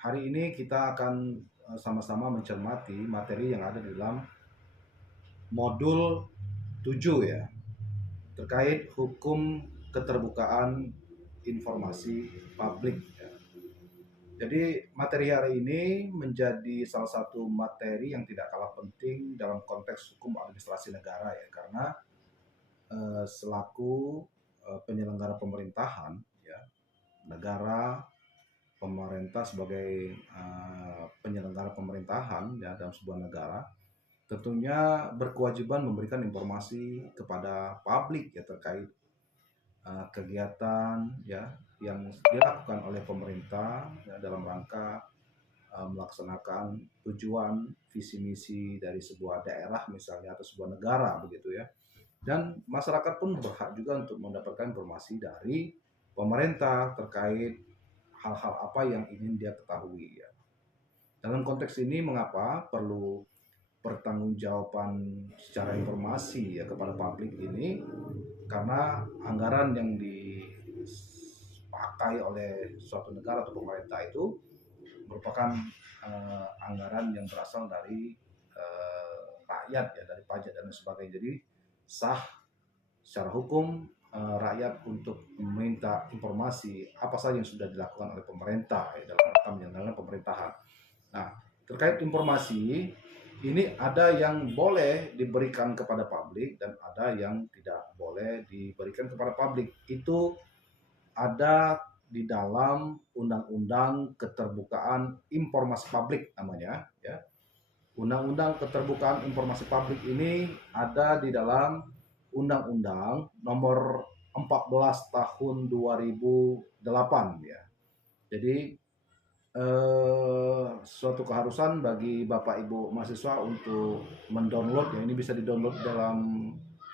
hari ini kita akan sama-sama mencermati materi yang ada di dalam modul 7 ya, terkait hukum keterbukaan informasi publik ya. Jadi materi hari ini menjadi salah satu materi yang tidak kalah penting dalam konteks hukum administrasi negara ya, karena selaku penyelenggara pemerintahan ya, negara, pemerintah sebagai penyelenggara pemerintahan ya dalam sebuah negara tentunya berkewajiban memberikan informasi kepada publik ya terkait kegiatan ya yang dilakukan oleh pemerintah ya, dalam rangka melaksanakan tujuan visi misi dari sebuah daerah misalnya atau sebuah negara begitu ya. Dan masyarakat pun berhak juga untuk mendapatkan informasi dari pemerintah terkait hal-hal apa yang ingin dia ketahui ya. Dalam konteks ini mengapa perlu pertanggungjawaban secara informasi ya kepada publik ini, karena anggaran yang dipakai oleh suatu negara atau pemerintah itu merupakan anggaran yang berasal dari rakyat ya, dari pajak dan sebagainya. Jadi sah secara hukum rakyat untuk meminta informasi apa saja yang sudah dilakukan oleh pemerintah ya, dalam rangka menjalankan pemerintahan. Nah, terkait informasi ini ada yang boleh diberikan kepada publik dan ada yang tidak boleh diberikan kepada publik. Itu ada di dalam Undang-Undang Keterbukaan Informasi Publik namanya ya. Undang-Undang Keterbukaan Informasi Publik ini ada di dalam Undang-Undang Nomor 14 Tahun 2008 ya. Jadi suatu keharusan bagi Bapak Ibu mahasiswa untuk mendownload ya, ini bisa didownload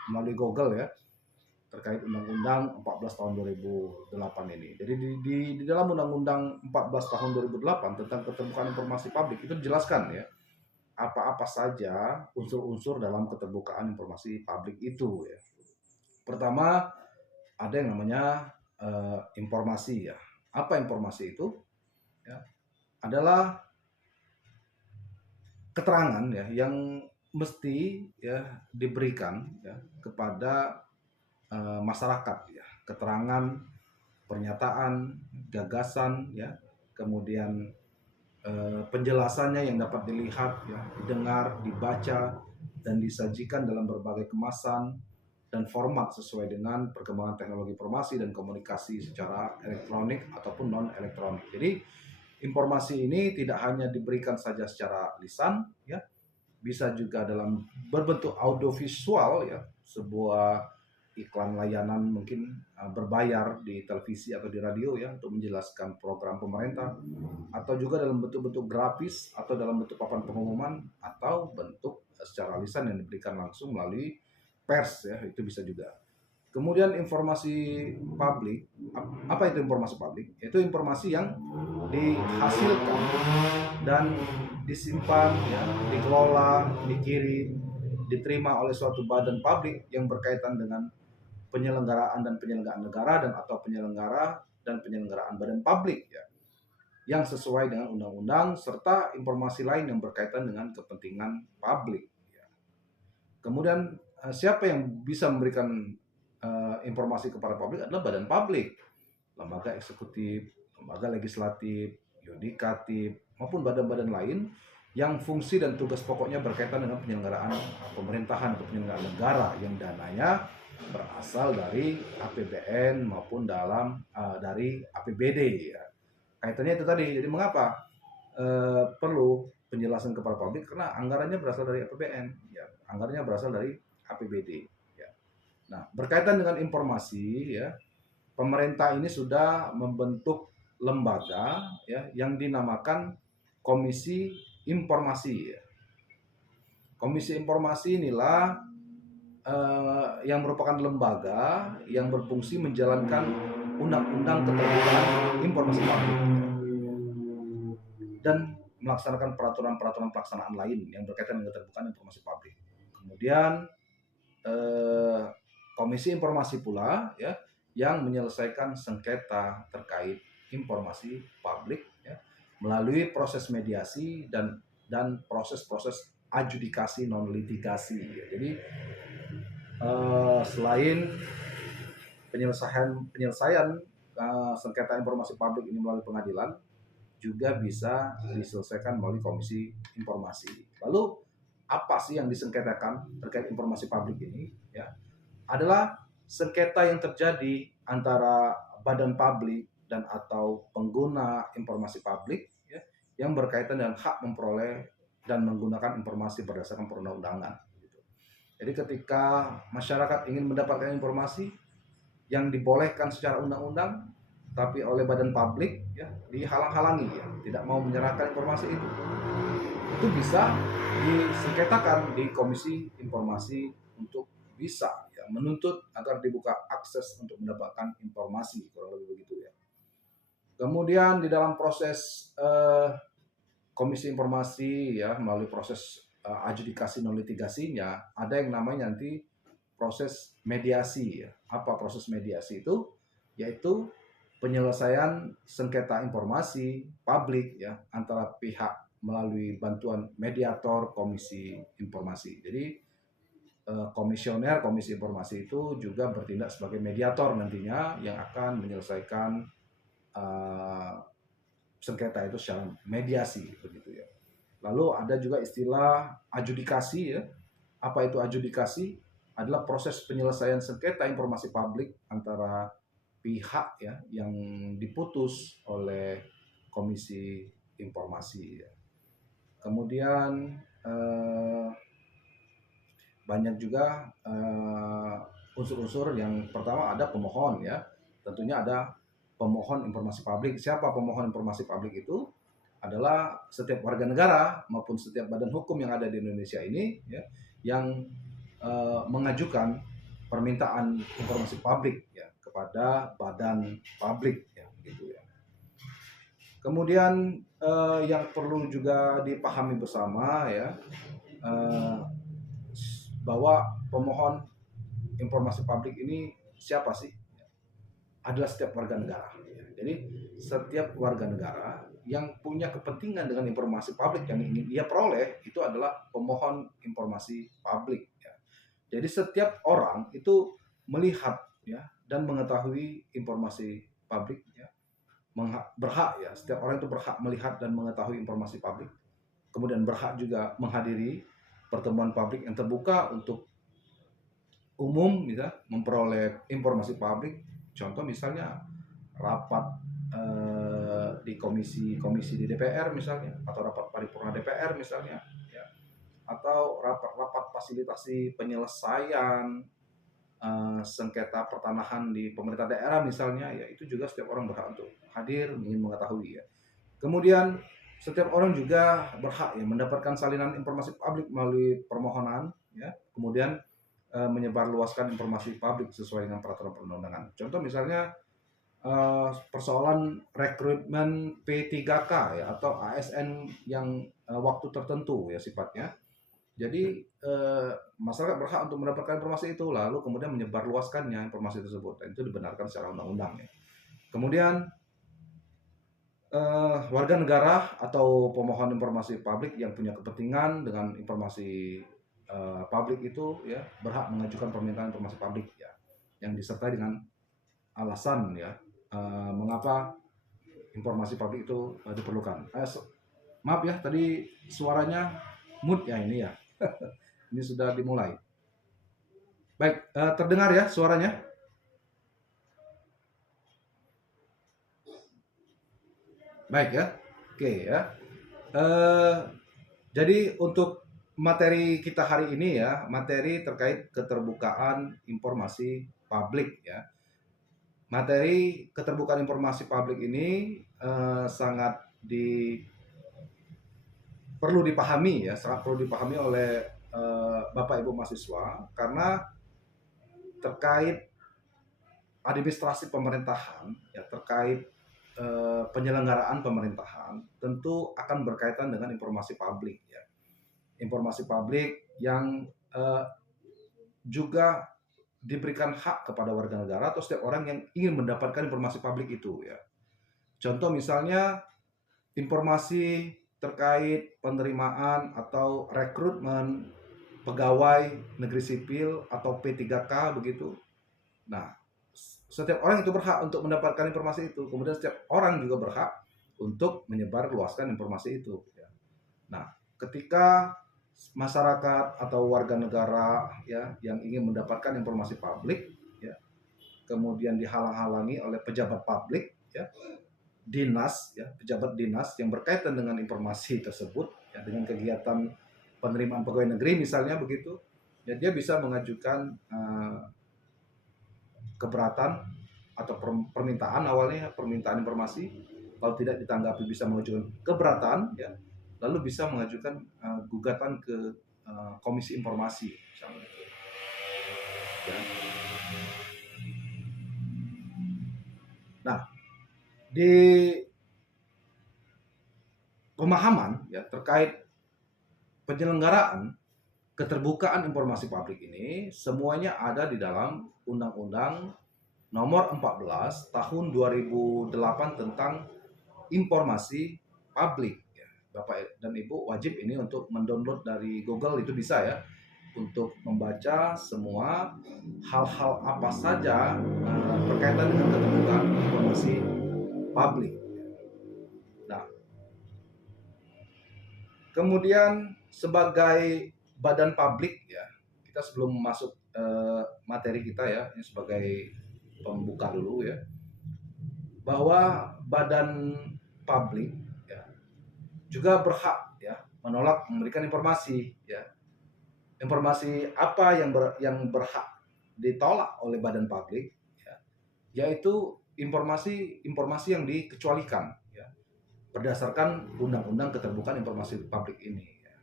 melalui Google ya, terkait Undang-Undang 14 tahun 2008 ini. Jadi di dalam Undang-Undang 14 tahun 2008 tentang keterbukaan informasi publik itu dijelaskan ya apa-apa saja unsur-unsur dalam keterbukaan informasi publik itu ya. Pertama ada yang namanya informasi ya. Apa informasi itu? Ya, adalah keterangan ya yang mesti ya diberikan ya kepada masyarakat ya, keterangan, pernyataan, gagasan ya, kemudian penjelasannya yang dapat dilihat ya, didengar, dibaca dan disajikan dalam berbagai kemasan dan format sesuai dengan perkembangan teknologi informasi dan komunikasi secara elektronik ataupun non elektronik. Jadi informasi ini tidak hanya diberikan saja secara lisan ya, bisa juga dalam berbentuk audiovisual ya, sebuah iklan layanan mungkin berbayar di televisi atau di radio ya untuk menjelaskan program pemerintah, atau juga dalam bentuk-bentuk grafis atau dalam bentuk papan pengumuman atau bentuk secara lisan yang diberikan langsung melalui pers ya, itu bisa juga. Kemudian informasi publik, apa itu informasi publik? Itu informasi yang dihasilkan dan disimpan, ya, dikelola, dikirim, diterima oleh suatu badan publik yang berkaitan dengan penyelenggaraan negara dan atau penyelenggaraan badan publik ya, yang sesuai dengan undang-undang serta informasi lain yang berkaitan dengan kepentingan publik. Ya. Kemudian siapa yang bisa memberikan informasi kepada publik adalah badan publik, lembaga eksekutif, lembaga legislatif, yudikatif, maupun badan-badan lain yang fungsi dan tugas pokoknya berkaitan dengan penyelenggaraan pemerintahan atau penyelenggaraan negara yang dananya berasal dari APBN maupun dari APBD. Ya. Kaitannya itu tadi. Jadi mengapa perlu penjelasan kepada publik? Karena anggarannya berasal dari APBN, ya, anggarannya berasal dari APBD. Nah, berkaitan dengan informasi ya, pemerintah ini sudah membentuk lembaga ya yang dinamakan Komisi Informasi ya. Komisi Informasi inilah yang merupakan lembaga yang berfungsi menjalankan Undang-Undang Keterbukaan Informasi Publik dan melaksanakan peraturan-peraturan pelaksanaan lain yang berkaitan dengan keterbukaan informasi publik. Kemudian Komisi Informasi pula ya yang menyelesaikan sengketa terkait informasi publik ya, melalui proses mediasi dan proses-proses adjudikasi non litigasi. Jadi selain penyelesaian sengketa informasi publik ini melalui pengadilan, juga bisa diselesaikan melalui komisi informasi. Lalu apa sih yang disengketakan terkait informasi publik ini? Ya, adalah sengketa yang terjadi antara badan publik dan atau pengguna informasi publik, ya, yang berkaitan dengan hak memperoleh dan menggunakan informasi berdasarkan perundang-undangan. Jadi ketika masyarakat ingin mendapatkan informasi yang dibolehkan secara undang-undang, tapi oleh badan publik ya dihalang-halangi, ya tidak mau menyerahkan informasi itu bisa disengketakan di komisi informasi untuk bisa ya menuntut agar dibuka akses untuk mendapatkan informasi, kurang lebih begitu ya. Kemudian di dalam proses komisi informasi ya melalui proses adjudikasi non litigasinya ada yang namanya nanti proses mediasi ya. Apa proses mediasi itu? Yaitu penyelesaian sengketa informasi publik ya antara pihak melalui bantuan mediator komisi informasi. Jadi komisioner komisi informasi itu juga bertindak sebagai mediator nantinya yang akan menyelesaikan sengketa itu secara mediasi begitu ya. Lalu ada juga istilah adjudikasi ya. Apa itu adjudikasi? Adalah proses penyelesaian sengketa informasi publik antara pihak ya yang diputus oleh komisi informasi ya. Kemudian banyak juga unsur-unsur yang pertama ada pemohon ya. Tentunya ada pemohon informasi publik. Siapa pemohon informasi publik itu? Adalah setiap warga negara maupun setiap badan hukum yang ada di Indonesia ini ya yang mengajukan permintaan informasi publik ya kepada badan publik ya gitu ya. Kemudian yang perlu juga dipahami bersama ya bahwa pemohon informasi publik ini siapa sih? Adalah setiap warga negara. Jadi setiap warga negara yang punya kepentingan dengan informasi publik yang ingin ia peroleh itu adalah pemohon informasi publik. Ya. Jadi setiap orang itu melihat ya dan mengetahui informasi publik. Ya. Berhak ya setiap orang itu berhak melihat dan mengetahui informasi publik. Kemudian berhak juga menghadiri pertemuan publik yang terbuka untuk umum, bisa memperoleh informasi publik. Contoh misalnya rapat di komisi di DPR misalnya, atau rapat paripurna DPR misalnya, ya. Atau rapat fasilitasi penyelesaian sengketa pertanahan di pemerintah daerah misalnya, ya itu juga setiap orang berhak untuk hadir, ingin mengetahui ya. Kemudian setiap orang juga berhak ya mendapatkan salinan informasi publik melalui permohonan, ya. Kemudian menyebarluaskan informasi publik sesuai dengan peraturan perundang-undangan. Contoh misalnya persoalan rekrutmen P3K ya atau ASN yang waktu tertentu ya sifatnya. Jadi masyarakat berhak untuk mendapatkan informasi itu lalu kemudian menyebarluaskannya informasi tersebut dan itu dibenarkan secara undang-undang ya. Kemudian warga negara atau pemohon informasi publik yang punya kepentingan dengan informasi publik itu ya berhak mengajukan permintaan informasi publik ya yang disertai dengan alasan ya mengapa informasi publik itu diperlukan. Maaf ya tadi suaranya mood ya ini ya. Ini sudah dimulai. Baik, terdengar ya suaranya? Baik ya. Oke ya. Jadi untuk materi kita hari ini ya, materi terkait keterbukaan informasi publik ya. Materi keterbukaan informasi publik ini sangat perlu dipahami ya, sangat perlu dipahami oleh Bapak Ibu mahasiswa karena terkait administrasi pemerintahan ya, terkait penyelenggaraan pemerintahan tentu akan berkaitan dengan informasi publik ya. Informasi publik yang juga diberikan hak kepada warga negara atau setiap orang yang ingin mendapatkan informasi publik itu ya. Contoh misalnya informasi terkait penerimaan atau rekrutmen pegawai negeri sipil atau P3K begitu. Nah, setiap orang itu berhak untuk mendapatkan informasi itu. Kemudian setiap orang juga berhak untuk menyebarluaskan informasi itu. Nah, ketika masyarakat atau warga negara ya yang ingin mendapatkan informasi publik ya, kemudian dihalang-halangi oleh pejabat publik ya, dinas ya, pejabat dinas yang berkaitan dengan informasi tersebut ya, dengan kegiatan penerimaan pegawai negeri misalnya begitu, ya dia bisa mengajukan keberatan atau permintaan, awalnya permintaan informasi, kalau tidak ditanggapi bisa mengajukan keberatan ya, lalu bisa mengajukan gugatan ke komisi informasi misalnya ya. Nah, di pemahaman ya terkait penyelenggaraan keterbukaan informasi publik ini semuanya ada di dalam Undang-Undang Nomor 14 Tahun 2008 tentang informasi publik. Ya, Bapak dan Ibu wajib ini untuk mendownload dari Google, itu bisa ya, untuk membaca semua hal-hal apa saja berkaitan dengan keterbukaan informasi publik. Nah, kemudian sebagai badan publik ya, kita sebelum masuk materi kita ya, ini sebagai pembuka dulu ya, bahwa badan publik ya juga berhak ya menolak memberikan informasi ya. Informasi apa yang berhak ditolak oleh badan publik ya, yaitu informasi yang dikecualikan ya, berdasarkan Undang-Undang Keterbukaan Informasi Publik ini ya.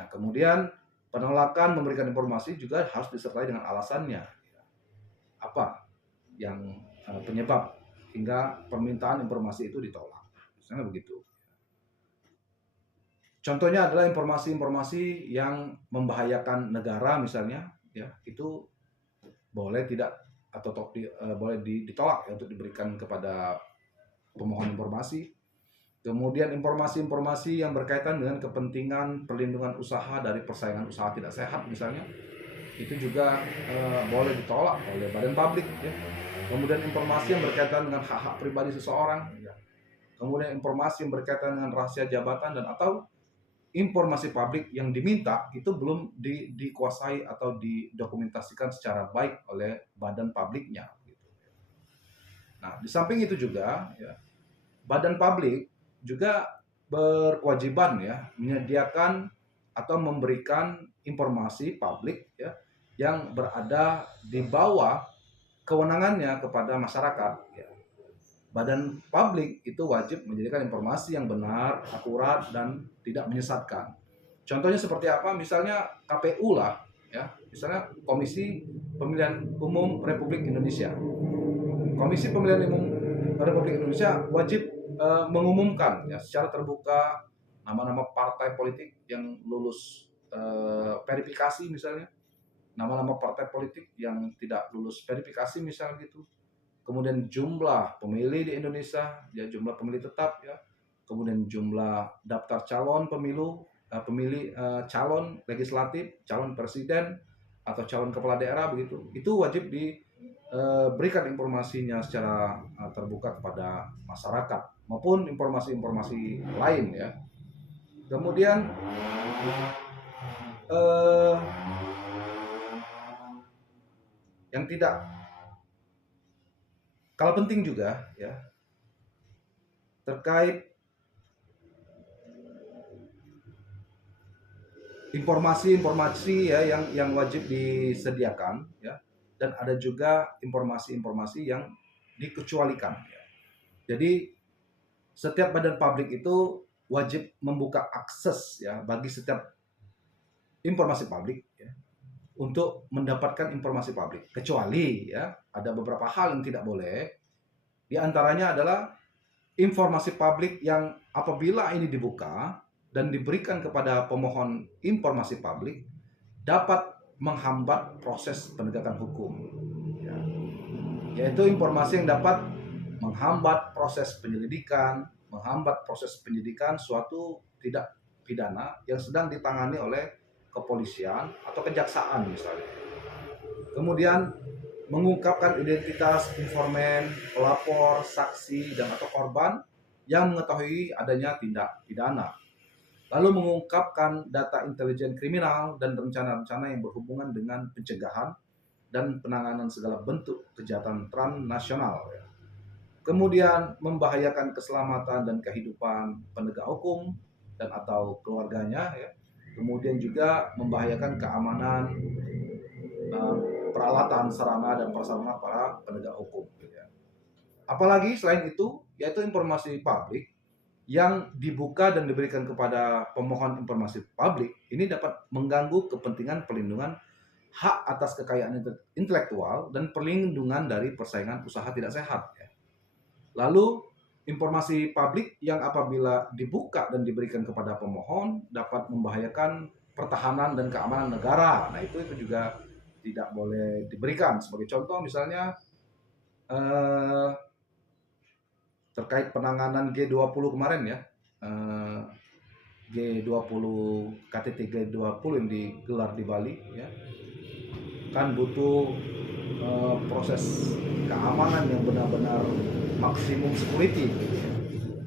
Nah, kemudian penolakan memberikan informasi juga harus disertai dengan alasannya ya. Apa yang penyebab hingga permintaan informasi itu ditolak, misalnya begitu. Contohnya adalah informasi-informasi yang membahayakan negara misalnya, ya itu boleh tidak atau boleh ditolak ya, untuk diberikan kepada pemohon informasi. Kemudian informasi-informasi yang berkaitan dengan kepentingan perlindungan usaha dari persaingan usaha tidak sehat misalnya, itu juga boleh ditolak oleh badan publik ya. Kemudian informasi yang berkaitan dengan hak-hak pribadi seseorang ya. Kemudian informasi yang berkaitan dengan rahasia jabatan dan atau informasi publik yang diminta itu belum dikuasai atau didokumentasikan secara baik oleh badan publiknya. Nah, di samping itu juga, ya, badan publik juga berkewajiban ya menyediakan atau memberikan informasi publik ya yang berada di bawah kewenangannya kepada masyarakat. Ya. Badan publik itu wajib menyediakan informasi yang benar, akurat, dan tidak menyesatkan. Contohnya seperti apa? Misalnya KPU lah, ya. Misalnya Komisi Pemilihan Umum Republik Indonesia. Komisi Pemilihan Umum Republik Indonesia wajib mengumumkan ya secara terbuka nama-nama partai politik yang lulus verifikasi misalnya, nama-nama partai politik yang tidak lulus verifikasi misalnya gitu. Kemudian jumlah pemilih di Indonesia, ya jumlah pemilih tetap ya, kemudian jumlah daftar calon pemilu, pemilih calon legislatif, calon presiden atau calon kepala daerah begitu, itu wajib diberikan informasinya secara terbuka kepada masyarakat maupun informasi-informasi lain ya. Kemudian yang tidak kalah penting juga ya terkait informasi-informasi ya yang wajib disediakan ya, dan ada juga informasi-informasi yang dikecualikan ya. Jadi setiap badan publik itu wajib membuka akses ya bagi setiap informasi publik ya, untuk mendapatkan informasi publik, kecuali ya ada beberapa hal yang tidak boleh. Di antaranya adalah informasi publik yang apabila ini dibuka dan diberikan kepada pemohon informasi publik dapat menghambat proses penegakan hukum ya. Yaitu informasi yang dapat menghambat proses penyelidikan, menghambat proses penyidikan suatu tidak pidana yang sedang ditangani oleh kepolisian atau kejaksaan misalnya. Kemudian mengungkapkan identitas informan, pelapor, saksi, dan atau korban yang mengetahui adanya tindak pidana. Lalu mengungkapkan data intelijen kriminal dan rencana-rencana yang berhubungan dengan pencegahan dan penanganan segala bentuk kejahatan transnasional. Kemudian membahayakan keselamatan dan kehidupan penegak hukum dan atau keluarganya. Kemudian juga membahayakan keamanan eh, peralatan, sarana, dan prasarana para penegak hukum. Apalagi selain itu, yaitu informasi publik yang dibuka dan diberikan kepada pemohon informasi publik ini dapat mengganggu kepentingan pelindungan hak atas kekayaan intelektual dan perlindungan dari persaingan usaha tidak sehat. Lalu informasi publik yang apabila dibuka dan diberikan kepada pemohon dapat membahayakan pertahanan dan keamanan negara. Nah itu juga tidak boleh diberikan. Sebagai contoh misalnya terkait penanganan G20 kemarin ya, G20 KTT G20 yang digelar di Bali ya, kan butuh proses keamanan yang benar-benar maksimum security.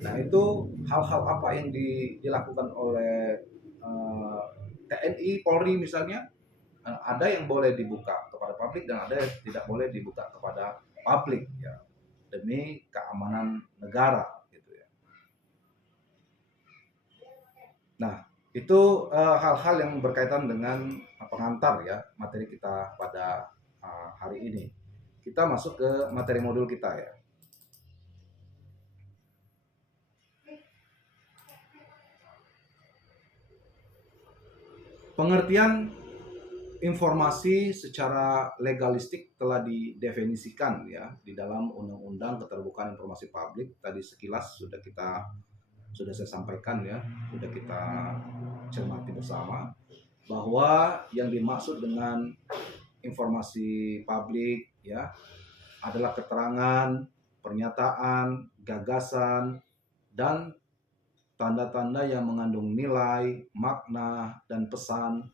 Nah itu hal-hal apa yang dilakukan oleh TNI, Polri misalnya, ada yang boleh dibuka kepada publik dan ada yang tidak boleh dibuka kepada publik ya, demi keamanan negara gitu ya. Nah, itu hal-hal yang berkaitan dengan pengantar ya materi kita pada hari ini. Kita masuk ke materi modul kita ya. Pengertian informasi secara legalistik telah didefinisikan ya di dalam Undang-Undang Keterbukaan Informasi Publik. Tadi sekilas sudah saya sampaikan ya, sudah kita cermati bersama bahwa yang dimaksud dengan informasi publik ya adalah keterangan, pernyataan, gagasan, dan tanda-tanda yang mengandung nilai, makna, dan pesan,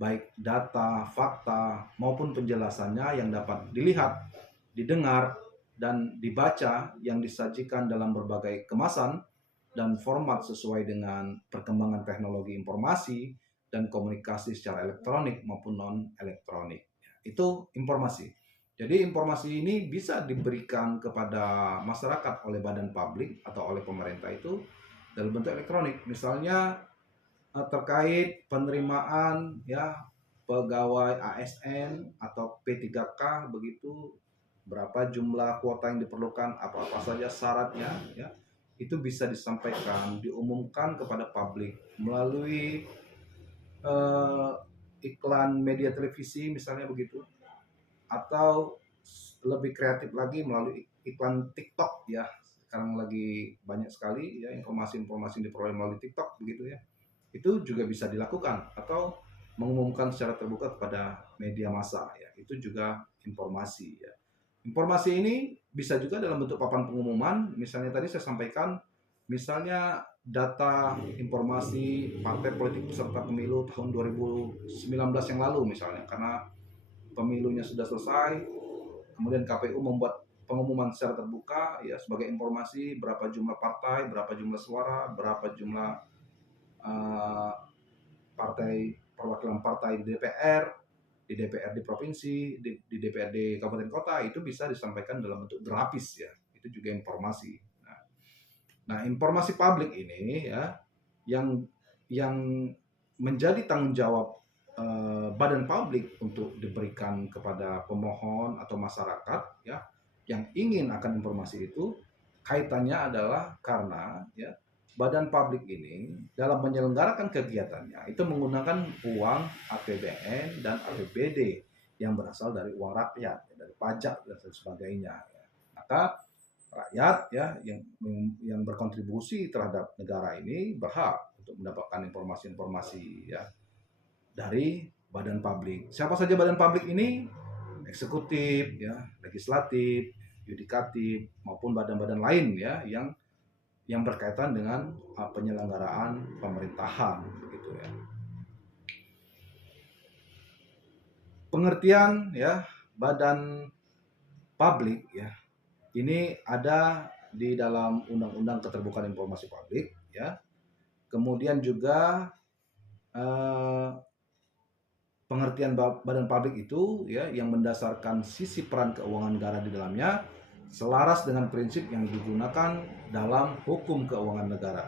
baik data, fakta, maupun penjelasannya yang dapat dilihat, didengar, dan dibaca yang disajikan dalam berbagai kemasan dan format sesuai dengan perkembangan teknologi informasi dan komunikasi secara elektronik maupun non-elektronik. Itu informasi. Jadi informasi ini bisa diberikan kepada masyarakat oleh badan publik atau oleh pemerintah itu dalam bentuk elektronik. Misalnya terkait penerimaan ya pegawai ASN atau P3K begitu, berapa jumlah kuota yang diperlukan, apa-apa saja syaratnya ya, itu bisa disampaikan, diumumkan kepada publik melalui iklan media televisi misalnya begitu, atau lebih kreatif lagi melalui iklan TikTok ya. Sekarang lagi banyak sekali ya informasi-informasi yang diperoleh melalui TikTok begitu ya. Itu juga bisa dilakukan, atau mengumumkan secara terbuka kepada media massa ya. Itu juga informasi ya. Informasi ini bisa juga dalam bentuk papan pengumuman, misalnya tadi saya sampaikan misalnya data informasi partai politik peserta pemilu tahun 2019 yang lalu misalnya, karena pemilunya sudah selesai, kemudian KPU membuat pengumuman secara terbuka ya sebagai informasi berapa jumlah partai, berapa jumlah suara, berapa jumlah partai, perwakilan partai di DPR di provinsi, di DPRD kabupaten kota, itu bisa disampaikan dalam bentuk grafis ya. Itu juga informasi. Nah, informasi publik ini ya yang menjadi tanggung jawab badan publik untuk diberikan kepada pemohon atau masyarakat ya yang ingin akan informasi itu, kaitannya adalah karena ya badan publik ini dalam menyelenggarakan kegiatannya itu menggunakan uang APBN dan APBD yang berasal dari uang rakyat, dari pajak dan sebagainya. Maka rakyat ya yang berkontribusi terhadap negara ini berhak untuk mendapatkan informasi-informasi ya dari badan publik. Siapa saja badan publik ini? Eksekutif ya, legislatif, yudikatif maupun badan-badan lain ya yang yang berkaitan dengan penyelenggaraan pemerintahan, begitu ya. Pengertian ya badan publik ya ini ada di dalam Undang-Undang Keterbukaan Informasi Publik ya. Kemudian juga eh, pengertian badan publik itu ya yang mendasarkan sisi peran keuangan negara di dalamnya selaras dengan prinsip yang digunakan dalam hukum keuangan negara.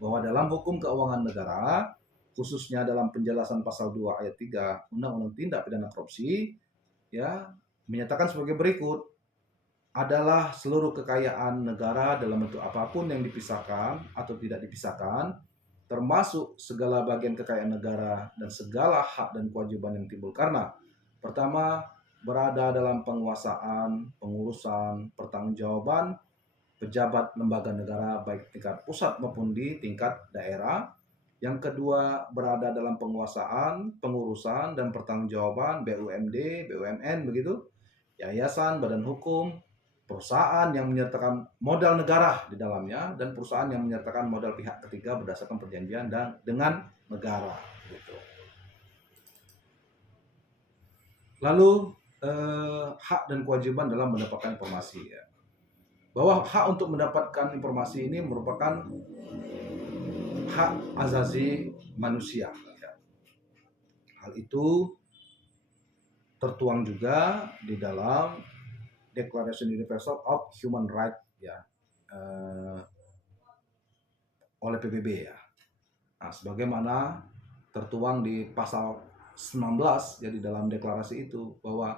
Bahwa dalam hukum keuangan negara khususnya dalam penjelasan pasal 2 ayat 3 Undang-Undang Tindak Pidana Korupsi ya menyatakan sebagai berikut, adalah seluruh kekayaan negara dalam bentuk apapun yang dipisahkan atau tidak dipisahkan, termasuk segala bagian kekayaan negara dan segala hak dan kewajiban yang timbul karena pertama, berada dalam penguasaan, pengurusan, pertanggungjawaban pejabat lembaga negara baik tingkat pusat maupun di tingkat daerah. Yang kedua, berada dalam penguasaan, pengurusan dan pertanggungjawaban BUMD, BUMN begitu, yayasan, badan hukum, perusahaan yang menyertakan modal negara di dalamnya dan perusahaan yang menyertakan modal pihak ketiga berdasarkan perjanjian dan dengan negara gitu. Lalu hak dan kewajiban dalam mendapatkan informasi ya. Bahwa hak untuk mendapatkan informasi ini merupakan hak azazi manusia ya. Hal itu tertuang juga di dalam Declaration Universal of Human Rights ya oleh PBB ya. Nah, sebagaimana tertuang di pasal 19 ya di dalam deklarasi itu bahwa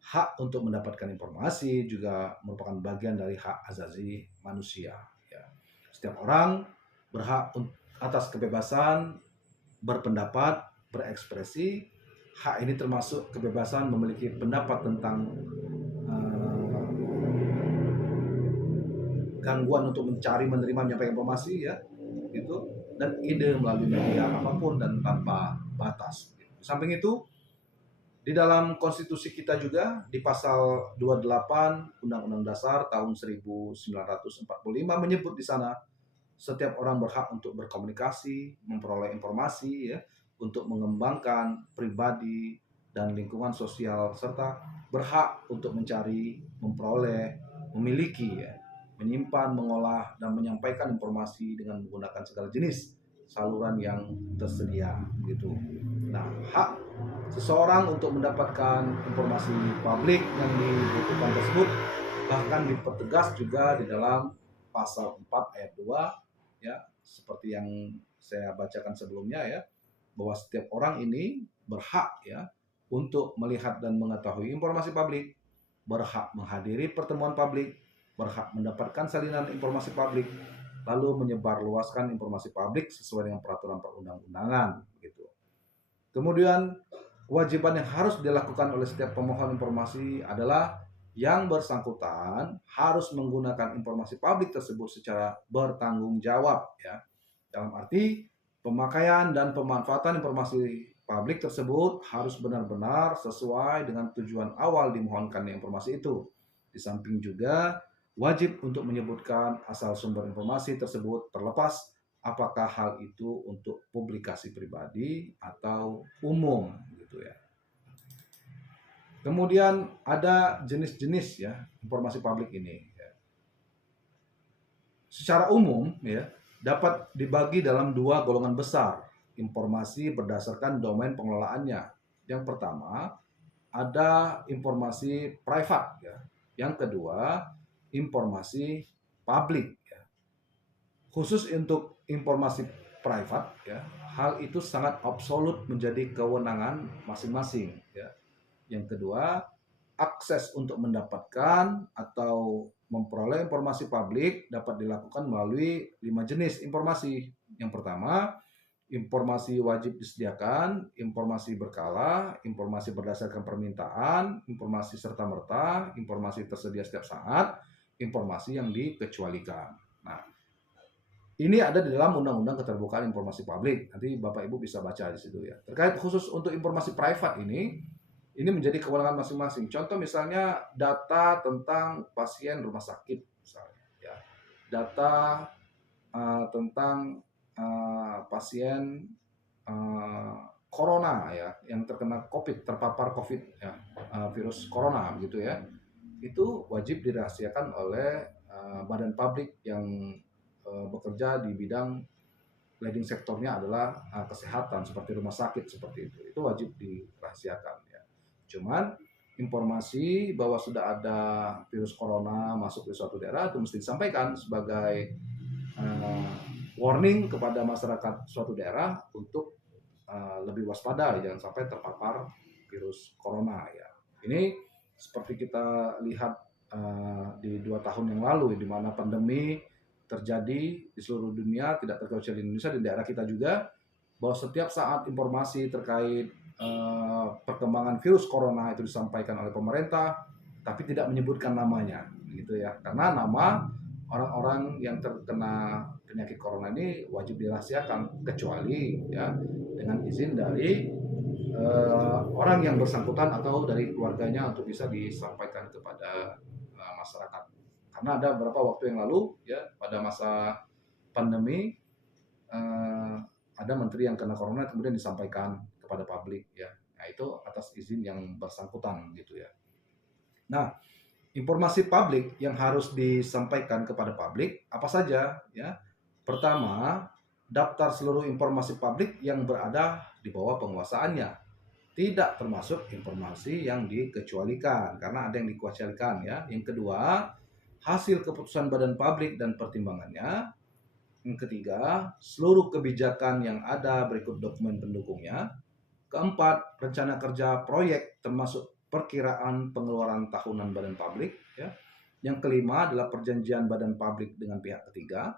hak untuk mendapatkan informasi juga merupakan bagian dari hak azazi manusia ya. Setiap orang berhak atas kebebasan berpendapat, berekspresi. Hak ini termasuk kebebasan memiliki pendapat tentang gangguan untuk mencari, menerima, menyampaikan informasi ya, gitu, dan ide melalui media apapun dan tanpa batas. Samping itu, di dalam konstitusi kita juga di pasal 28 Undang-Undang Dasar tahun 1945 menyebut di sana setiap orang berhak untuk berkomunikasi, memperoleh informasi ya, untuk mengembangkan pribadi dan lingkungan sosial serta berhak untuk mencari, memperoleh, memiliki ya, menyimpan, mengolah dan menyampaikan informasi dengan menggunakan segala jenis saluran yang tersedia gitu. Nah, hak seseorang untuk mendapatkan informasi publik yang dibutuhkan tersebut bahkan dipertegas juga di dalam pasal 4 ayat 2 ya, seperti yang saya bacakan sebelumnya ya, bahwa setiap orang ini berhak ya untuk melihat dan mengetahui informasi publik, berhak menghadiri pertemuan publik, berhak mendapatkan salinan informasi publik, lalu menyebarluaskan informasi publik sesuai dengan peraturan perundang-undangan gitu. Kemudian kewajiban yang harus dilakukan oleh setiap pemohon informasi adalah yang bersangkutan harus menggunakan informasi publik tersebut secara bertanggung jawab ya. Dalam arti pemakaian dan pemanfaatan informasi publik tersebut harus benar-benar sesuai dengan tujuan awal dimohonkannya informasi itu. Di samping juga wajib untuk menyebutkan asal sumber informasi tersebut terlepas apakah hal itu untuk publikasi pribadi atau umum gitu ya. Kemudian ada jenis-jenis ya informasi publik ini. Secara umum ya dapat dibagi dalam dua golongan besar informasi berdasarkan domain pengelolaannya. Yang pertama ada informasi private ya. Yang kedua informasi publik ya. Khusus untuk informasi private ya, hal itu sangat absolut menjadi kewenangan masing-masing ya. Yang kedua, akses untuk mendapatkan atau memperoleh informasi publik dapat dilakukan melalui 5 jenis informasi. Yang pertama, informasi wajib disediakan, informasi berkala, informasi berdasarkan permintaan, informasi serta-merta, informasi tersedia setiap saat, informasi yang dikecualikan. Nah, ini ada di dalam Undang-Undang Keterbukaan Informasi Publik. Nanti Bapak Ibu bisa baca di situ ya. Terkait khusus untuk informasi private ini menjadi kewenangan masing-masing. Contoh misalnya data tentang pasien rumah sakit misalnya ya. Data tentang pasien uh, corona ya, yang terkena COVID, terpapar COVID ya, virus corona gitu ya, itu wajib dirahasiakan oleh badan publik yang bekerja di bidang leading sektornya adalah kesehatan seperti rumah sakit seperti itu wajib dirahasiakan ya. Cuman informasi bahwa sudah ada virus corona masuk di suatu daerah itu mesti disampaikan sebagai uh, warning kepada masyarakat suatu daerah untuk lebih waspada, jangan sampai terpapar virus corona ya. Ini seperti kita lihat di 2 tahun yang lalu, di mana pandemi terjadi di seluruh dunia, tidak terkecuali di Indonesia, di daerah kita juga, bahwa setiap saat informasi terkait perkembangan virus corona itu disampaikan oleh pemerintah, tapi tidak menyebutkan namanya, gitu ya. Karena nama orang-orang yang terkena penyakit corona ini wajib dirahasiakan, kecuali ya dengan izin dari orang yang bersangkutan atau dari keluarganya untuk bisa disampaikan kepada masyarakat. Karena ada beberapa waktu yang lalu ya, pada masa pandemi uh, ada menteri yang kena corona kemudian disampaikan kepada publik ya. Nah, itu atas izin yang bersangkutan gitu ya. Nah, informasi publik yang harus disampaikan kepada publik apa saja ya? Pertama, daftar seluruh informasi publik yang berada di bawah penguasaannya, tidak termasuk informasi yang dikecualikan karena ada yang dikecualikan ya. Yang kedua, hasil keputusan badan publik dan pertimbangannya. Yang ketiga, seluruh kebijakan yang ada berikut dokumen pendukungnya. Keempat, rencana kerja proyek termasuk perkiraan pengeluaran tahunan badan publik ya. Yang kelima adalah perjanjian badan publik dengan pihak ketiga.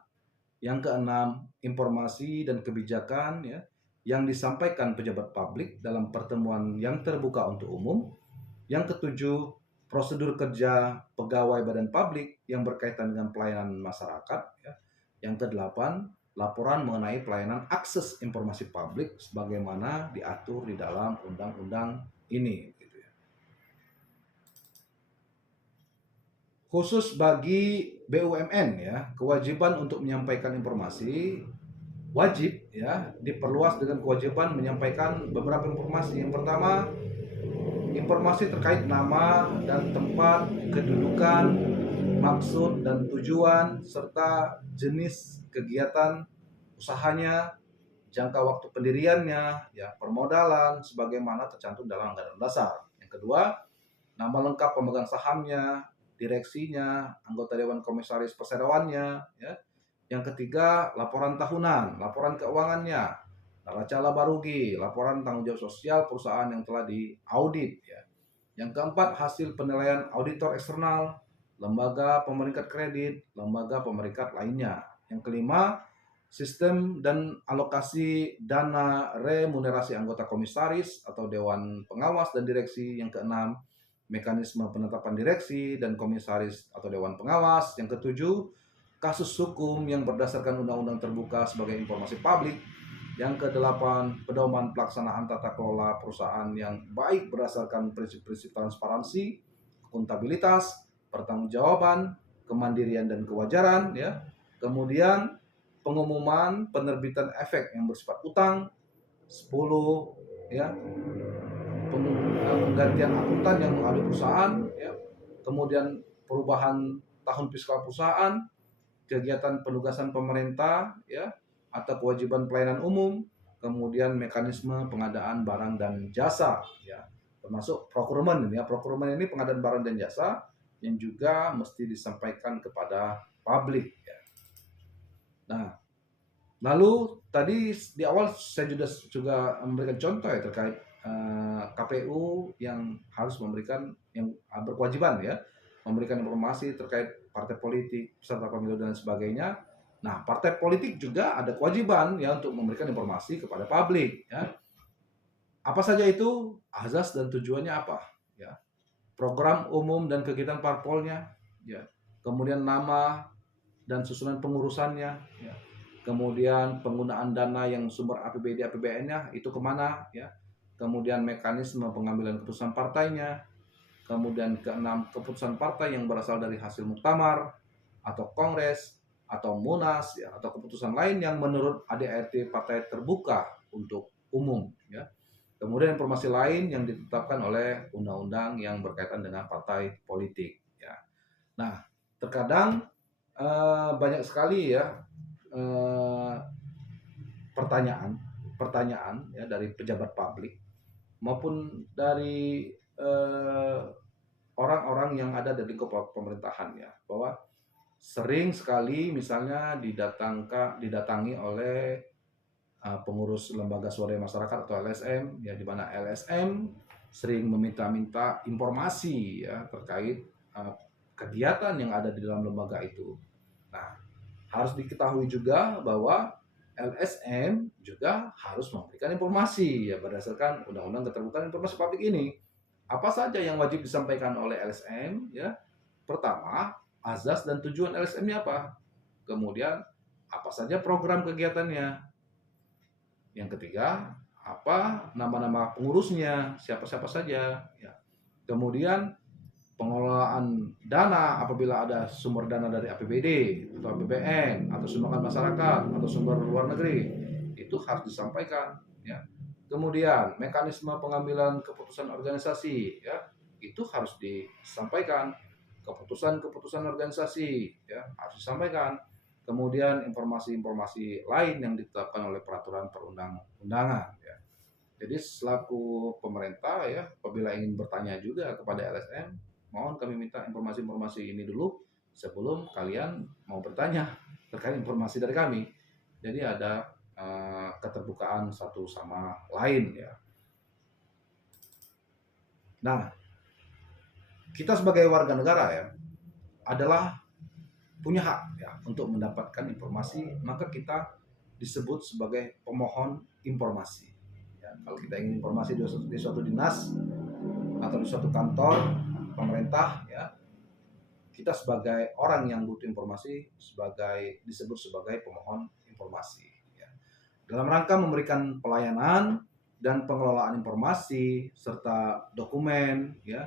Yang keenam, informasi dan kebijakan ya yang disampaikan pejabat publik dalam pertemuan yang terbuka untuk umum. Yang ketujuh, prosedur kerja pegawai badan publik yang berkaitan dengan pelayanan masyarakat ya. Yang kedelapan, laporan mengenai pelayanan akses informasi publik sebagaimana diatur di dalam undang-undang ini. Khusus bagi BUMN ya, kewajiban untuk menyampaikan informasi wajib ya diperluas dengan kewajiban menyampaikan beberapa informasi. Yang pertama, informasi terkait nama dan tempat kedudukan, maksud dan tujuan serta jenis kegiatan usahanya, jangka waktu pendiriannya, ya permodalan sebagaimana tercantum dalam anggaran dasar. Yang kedua, nama lengkap pemegang sahamnya, direksinya, anggota dewan komisaris perseroannya, ya. Yang ketiga, laporan tahunan, laporan keuangannya, neraca laba rugi, laporan tanggung jawab sosial perusahaan yang telah diaudit, ya. Yang keempat, hasil penilaian auditor eksternal, lembaga pemeringkat kredit, lembaga pemeringkat lainnya. Yang kelima, sistem dan alokasi dana remunerasi anggota komisaris atau dewan pengawas dan direksi. Yang keenam, mekanisme penetapan direksi dan komisaris atau dewan pengawas. Yang ketujuh, kasus hukum yang berdasarkan undang-undang terbuka sebagai informasi publik. Yang kedelapan, pedoman pelaksanaan tata kelola perusahaan yang baik berdasarkan prinsip-prinsip transparansi, akuntabilitas, pertanggungjawaban, kemandirian dan kewajaran ya. Kemudian pengumuman penerbitan efek yang bersifat utang. 10 ya, penggantian akuntan yang mengadu perusahaan ya. Kemudian perubahan tahun fiskal perusahaan, kegiatan penugasan pemerintah ya atau kewajiban pelayanan umum, kemudian mekanisme pengadaan barang dan jasa ya, termasuk procurement ya. Procurement ini pengadaan barang dan jasa yang juga mesti disampaikan kepada publik ya. Nah, lalu tadi di awal saya juga memberikan contoh ya terkait KPU yang harus memberikan, yang berkewajiban ya memberikan informasi terkait partai politik, peserta pemilu dan sebagainya. Nah, partai politik juga ada kewajiban ya untuk memberikan informasi kepada publik ya. Apa saja itu, azas dan tujuannya apa ya. Program umum dan kegiatan parpolnya ya. Kemudian nama dan susunan pengurusannya ya. Kemudian penggunaan dana yang sumber APBD APBN-nya itu kemana ya. Kemudian mekanisme pengambilan keputusan partainya. Kemudian keenam, keputusan partai yang berasal dari hasil muktamar atau kongres atau Munas ya, atau keputusan lain yang menurut ADART partai terbuka untuk umum ya. Kemudian informasi lain yang ditetapkan oleh undang-undang yang berkaitan dengan partai politik ya. Nah, terkadang banyak sekali ya eh, pertanyaan ya dari pejabat publik maupun dari eh, orang-orang yang ada di lingkup pemerintahan ya, bahwa sering sekali misalnya didatangi oleh pengurus lembaga swadaya masyarakat atau LSM ya, di mana LSM sering meminta-minta informasi ya terkait kegiatan yang ada di dalam lembaga itu. Nah, harus diketahui juga bahwa LSM juga harus memberikan informasi ya berdasarkan Undang-Undang Keterbukaan Informasi Publik ini. Apa saja yang wajib disampaikan oleh LSM ya? Pertama, azas dan tujuan LSM-nya apa? Kemudian apa saja program kegiatannya? Yang ketiga, apa nama-nama pengurusnya, siapa-siapa saja ya. Kemudian pengelolaan dana apabila ada sumber dana dari APBD atau APBN atau sumbangan masyarakat atau sumber luar negeri itu harus disampaikan ya. Kemudian mekanisme pengambilan keputusan organisasi ya itu harus disampaikan. Keputusan-keputusan organisasi ya harus disampaikan. Kemudian informasi-informasi lain yang ditetapkan oleh peraturan perundang-undangan ya. Jadi selaku pemerintah ya, apabila ingin bertanya juga kepada LSM, mohon kami minta informasi-informasi ini dulu sebelum kalian mau bertanya terkait informasi dari kami. Jadi ada keterbukaan satu sama lain ya. Nah, kita sebagai warga negara ya adalah punya hak ya untuk mendapatkan informasi, maka kita disebut sebagai pemohon informasi. Ya, kalau kita ingin informasi di suatu dinas atau di suatu kantor pemerintah ya, kita sebagai orang yang butuh informasi disebut sebagai pemohon informasi ya. Dalam rangka memberikan pelayanan dan pengelolaan informasi serta dokumen ya,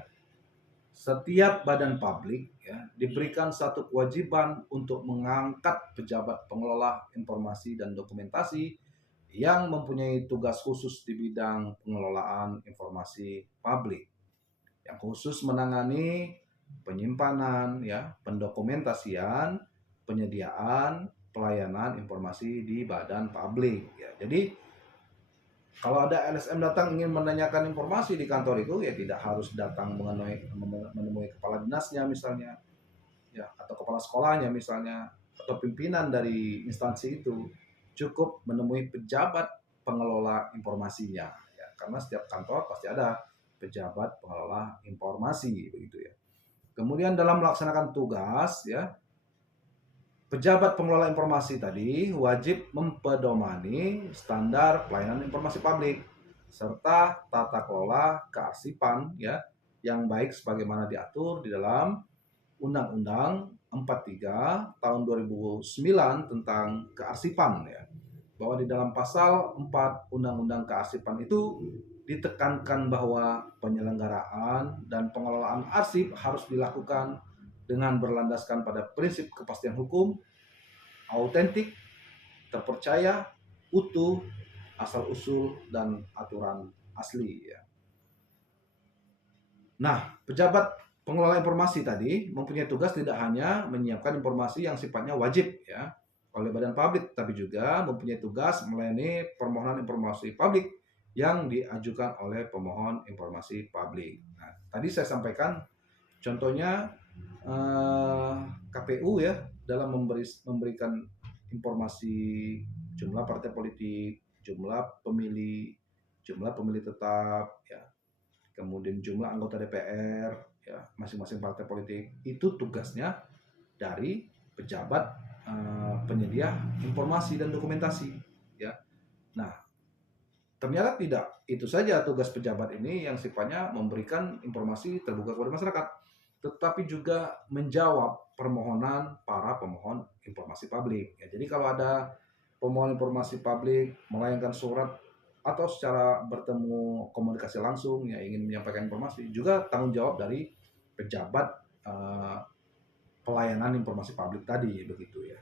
setiap badan publik ya diberikan satu kewajiban untuk mengangkat pejabat pengelola informasi dan dokumentasi yang mempunyai tugas khusus di bidang pengelolaan informasi publik, yang khusus menangani penyimpanan ya, pendokumentasian, penyediaan, pelayanan informasi di badan publik ya. Jadi kalau ada LSM datang ingin menanyakan informasi di kantor itu ya tidak harus datang menemui kepala dinasnya misalnya ya, atau kepala sekolahnya misalnya, atau pimpinan dari instansi itu. Cukup menemui pejabat pengelola informasinya ya, karena setiap kantor pasti ada pejabat pengelola informasi begitu ya. Kemudian dalam melaksanakan tugas ya, pejabat pengelola informasi tadi wajib mempedomani standar pelayanan informasi publik serta tata kelola kearsipan ya yang baik sebagaimana diatur di dalam Undang-Undang 43 tahun 2009 tentang kearsipan ya. Bahwa di dalam pasal 4 Undang-Undang Kearsipan itu ditekankan bahwa penyelenggaraan dan pengelolaan arsip harus dilakukan dengan berlandaskan pada prinsip kepastian hukum, autentik, terpercaya, utuh, asal-usul, dan aturan asli ya. Nah, pejabat pengelola informasi tadi mempunyai tugas tidak hanya menyiapkan informasi yang sifatnya wajib ya oleh badan publik, tapi juga mempunyai tugas melayani permohonan informasi publik yang diajukan oleh pemohon informasi publik. Nah, tadi saya sampaikan contohnya KPU ya dalam memberikan informasi jumlah partai politik, jumlah pemilih tetap ya, kemudian jumlah anggota DPR ya masing-masing partai politik, itu tugasnya dari pejabat penyedia informasi dan dokumentasi ya. Nah, ternyata tidak itu saja tugas pejabat ini yang sifatnya memberikan informasi terbuka kepada masyarakat, tetapi juga menjawab permohonan para pemohon informasi publik ya. Jadi kalau ada pemohon informasi publik melayangkan surat atau secara bertemu komunikasi langsung ya ingin menyampaikan informasi, juga tanggung jawab dari pejabat pelayanan informasi publik tadi begitu ya.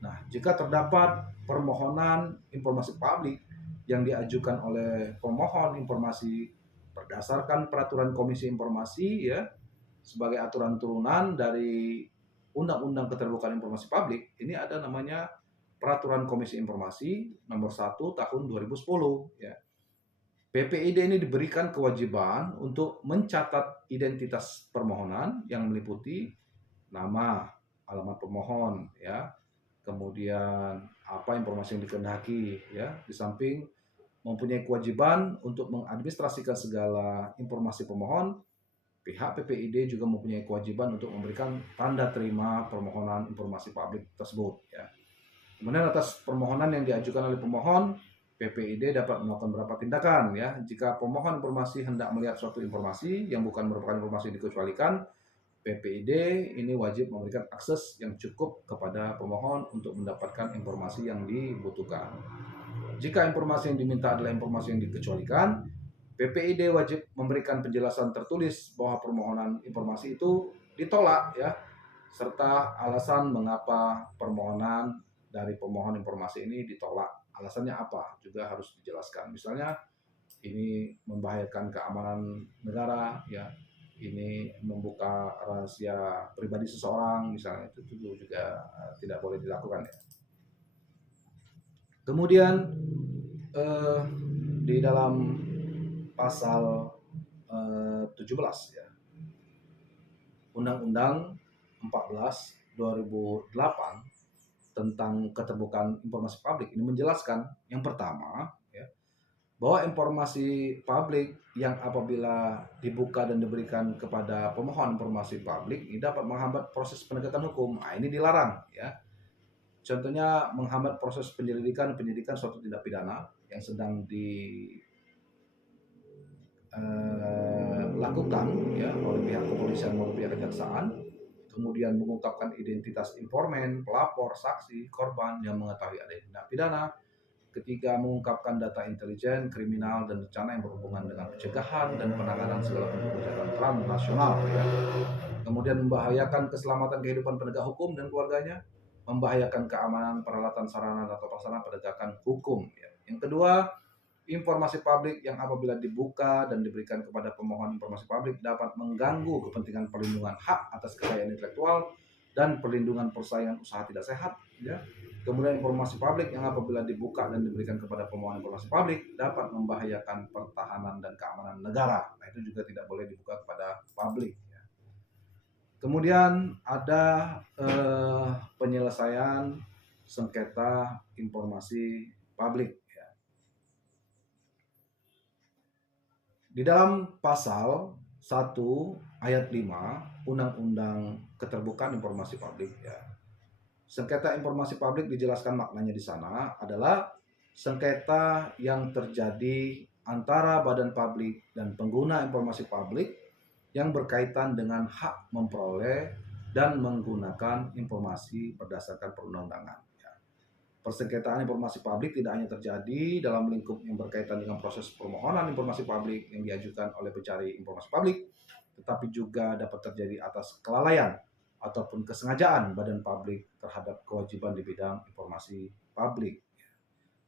Nah, jika terdapat permohonan informasi publik yang diajukan oleh pemohon informasi berdasarkan peraturan Komisi Informasi ya sebagai aturan turunan dari Undang-Undang Keterbukaan Informasi Publik, ini ada namanya Peraturan Komisi Informasi nomor 1 tahun 2010 ya. PPID ini diberikan kewajiban untuk mencatat identitas permohonan yang meliputi nama, alamat pemohon ya, kemudian apa informasi yang dikehendaki ya, di samping mempunyai kewajiban untuk mengadministrasikan segala informasi pemohon. Pihak PPID juga mempunyai kewajiban untuk memberikan tanda terima permohonan informasi publik tersebut ya. Kemudian atas permohonan yang diajukan oleh pemohon, PPID dapat melakukan beberapa tindakan ya. Jika pemohon informasi hendak melihat suatu informasi yang bukan merupakan informasi dikecualikan, PPID ini wajib memberikan akses yang cukup kepada pemohon untuk mendapatkan informasi yang dibutuhkan. Jika informasi yang diminta adalah informasi yang dikecualikan, PPID wajib memberikan penjelasan tertulis bahwa permohonan informasi itu ditolak ya, serta alasan mengapa permohonan dari pemohon informasi ini ditolak. Alasannya apa juga harus dijelaskan. Misalnya ini membahayakan keamanan negara ya, ini membuka rahasia pribadi seseorang misalnya, itu juga tidak boleh dilakukan ya. Kemudian eh, di dalam pasal 17 ya, Undang-Undang 14 2008 tentang keterbukaan informasi publik ini menjelaskan yang pertama ya, bahwa informasi publik yang apabila dibuka dan diberikan kepada pemohon informasi publik ini dapat menghambat proses penegakan hukum. Nah, ini dilarang ya. Contohnya menghambat proses penyidikan suatu tindak pidana yang sedang dilakukan ya oleh pihak kepolisian maupun pihak kejaksaan, kemudian mengungkapkan identitas informan, pelapor, saksi, korban yang mengetahui ada tindak pidana. Ketiga, mengungkapkan data intelijen, kriminal, dan rencana yang berhubungan dengan pencegahan dan penanganan segala bentuk kejahatan transnasional. Ya. Kemudian membahayakan keselamatan kehidupan penegak hukum dan keluarganya, membahayakan keamanan peralatan sarana atau prasarana penegakan hukum. Ya. Yang kedua, informasi publik yang apabila dibuka dan diberikan kepada pemohon informasi publik dapat mengganggu kepentingan perlindungan hak atas kekayaan intelektual dan perlindungan persaingan usaha tidak sehat ya. Kemudian informasi publik yang apabila dibuka dan diberikan kepada pemohon informasi publik dapat membahayakan pertahanan dan keamanan negara. Nah, itu juga tidak boleh dibuka kepada publik ya. Kemudian ada penyelesaian sengketa informasi publik. Di dalam pasal 1 ayat 5 Undang-Undang Keterbukaan Informasi Publik ya. Sengketa informasi publik dijelaskan maknanya di sana adalah sengketa yang terjadi antara badan publik dan pengguna informasi publik yang berkaitan dengan hak memperoleh dan menggunakan informasi berdasarkan perundang-undangan. Persengketaan informasi publik tidak hanya terjadi dalam lingkup yang berkaitan dengan proses permohonan informasi publik yang diajukan oleh pencari informasi publik, tetapi juga dapat terjadi atas kelalaian ataupun kesengajaan badan publik terhadap kewajiban di bidang informasi publik.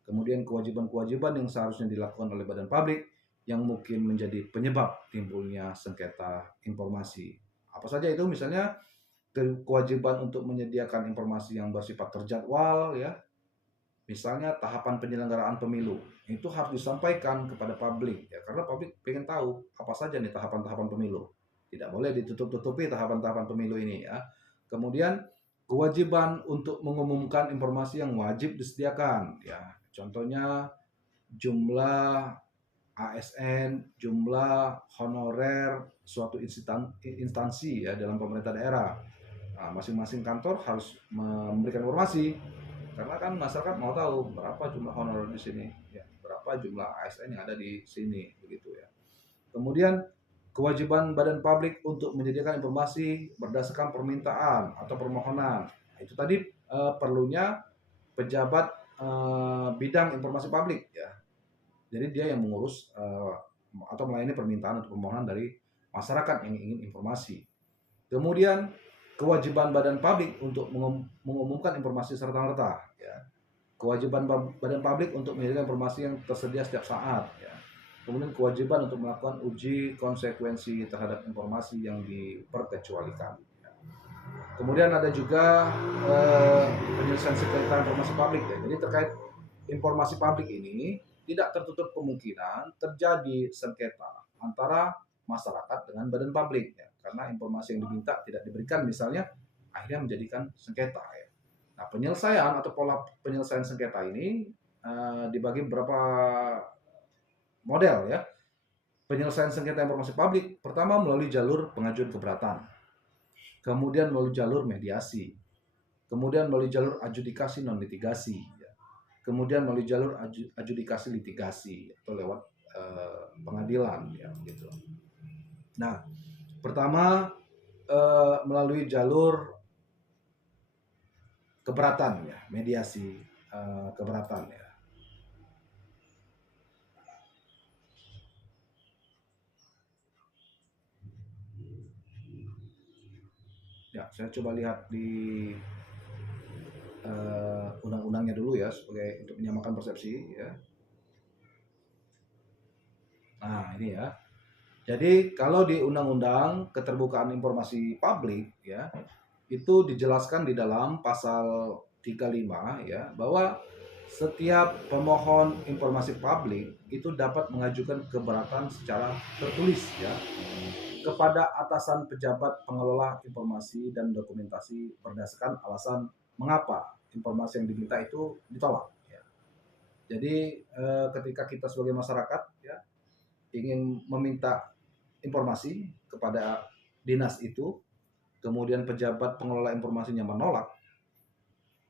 Kemudian kewajiban-kewajiban yang seharusnya dilakukan oleh badan publik yang mungkin menjadi penyebab timbulnya sengketa informasi. Apa saja itu? Misalnya kewajiban untuk menyediakan informasi yang bersifat terjadwal ya. Misalnya tahapan penyelenggaraan pemilu itu harus disampaikan kepada publik ya, karena publik pengen tahu apa saja nih tahapan-tahapan pemilu. Tidak boleh ditutup-tutupi tahapan-tahapan pemilu ini ya. Kemudian kewajiban untuk mengumumkan informasi yang wajib disediakan ya. Contohnya jumlah ASN, jumlah honorer suatu instansi ya dalam pemerintah daerah. Nah, masing-masing kantor harus memberikan informasi karena kan masyarakat mau tahu berapa jumlah honorer di sini, ya, berapa jumlah ASN yang ada di sini, begitu ya. Kemudian kewajiban badan publik untuk menyediakan informasi berdasarkan permintaan atau permohonan. Nah, itu tadi perlunya pejabat bidang informasi publik ya. Jadi dia yang mengurus atau melayani permintaan atau permohonan dari masyarakat yang ingin informasi. Kemudian kewajiban badan publik untuk mengumumkan informasi serta-merta, ya. Kewajiban badan publik untuk menyediakan informasi yang tersedia setiap saat, ya. Kemudian kewajiban untuk melakukan uji konsekuensi terhadap informasi yang diperkecualikan. Kemudian ada juga penyelesaian sengketa informasi publik, ya. Jadi terkait informasi publik ini tidak tertutup kemungkinan terjadi sengketa antara masyarakat dengan badan publik, ya. Karena informasi yang diminta tidak diberikan misalnya, akhirnya menjadikan sengketa, ya. Nah, penyelesaian atau pola penyelesaian sengketa ini dibagi beberapa model, ya. Penyelesaian sengketa informasi publik pertama melalui jalur pengajuan keberatan, kemudian melalui jalur mediasi, kemudian melalui jalur adjudikasi non litigasi, ya. Kemudian melalui jalur adjudikasi litigasi atau lewat pengadilan, ya, gitu. Nah, pertama melalui jalur keberatan, ya, mediasi keberatan, ya. Ya, saya coba lihat di undang-undangnya dulu, ya, sebagai untuk menyamakan persepsi, ya. Nah, ini, ya. Jadi kalau di Undang-Undang Keterbukaan Informasi Publik, ya, itu dijelaskan di dalam pasal 35, ya, bahwa setiap pemohon informasi publik itu dapat mengajukan keberatan secara tertulis, ya, kepada atasan pejabat pengelola informasi dan dokumentasi berdasarkan alasan mengapa informasi yang diminta itu ditolak, ya. Jadi ketika kita sebagai masyarakat, ya, ingin meminta informasi kepada dinas itu, kemudian pejabat pengelola informasinya menolak,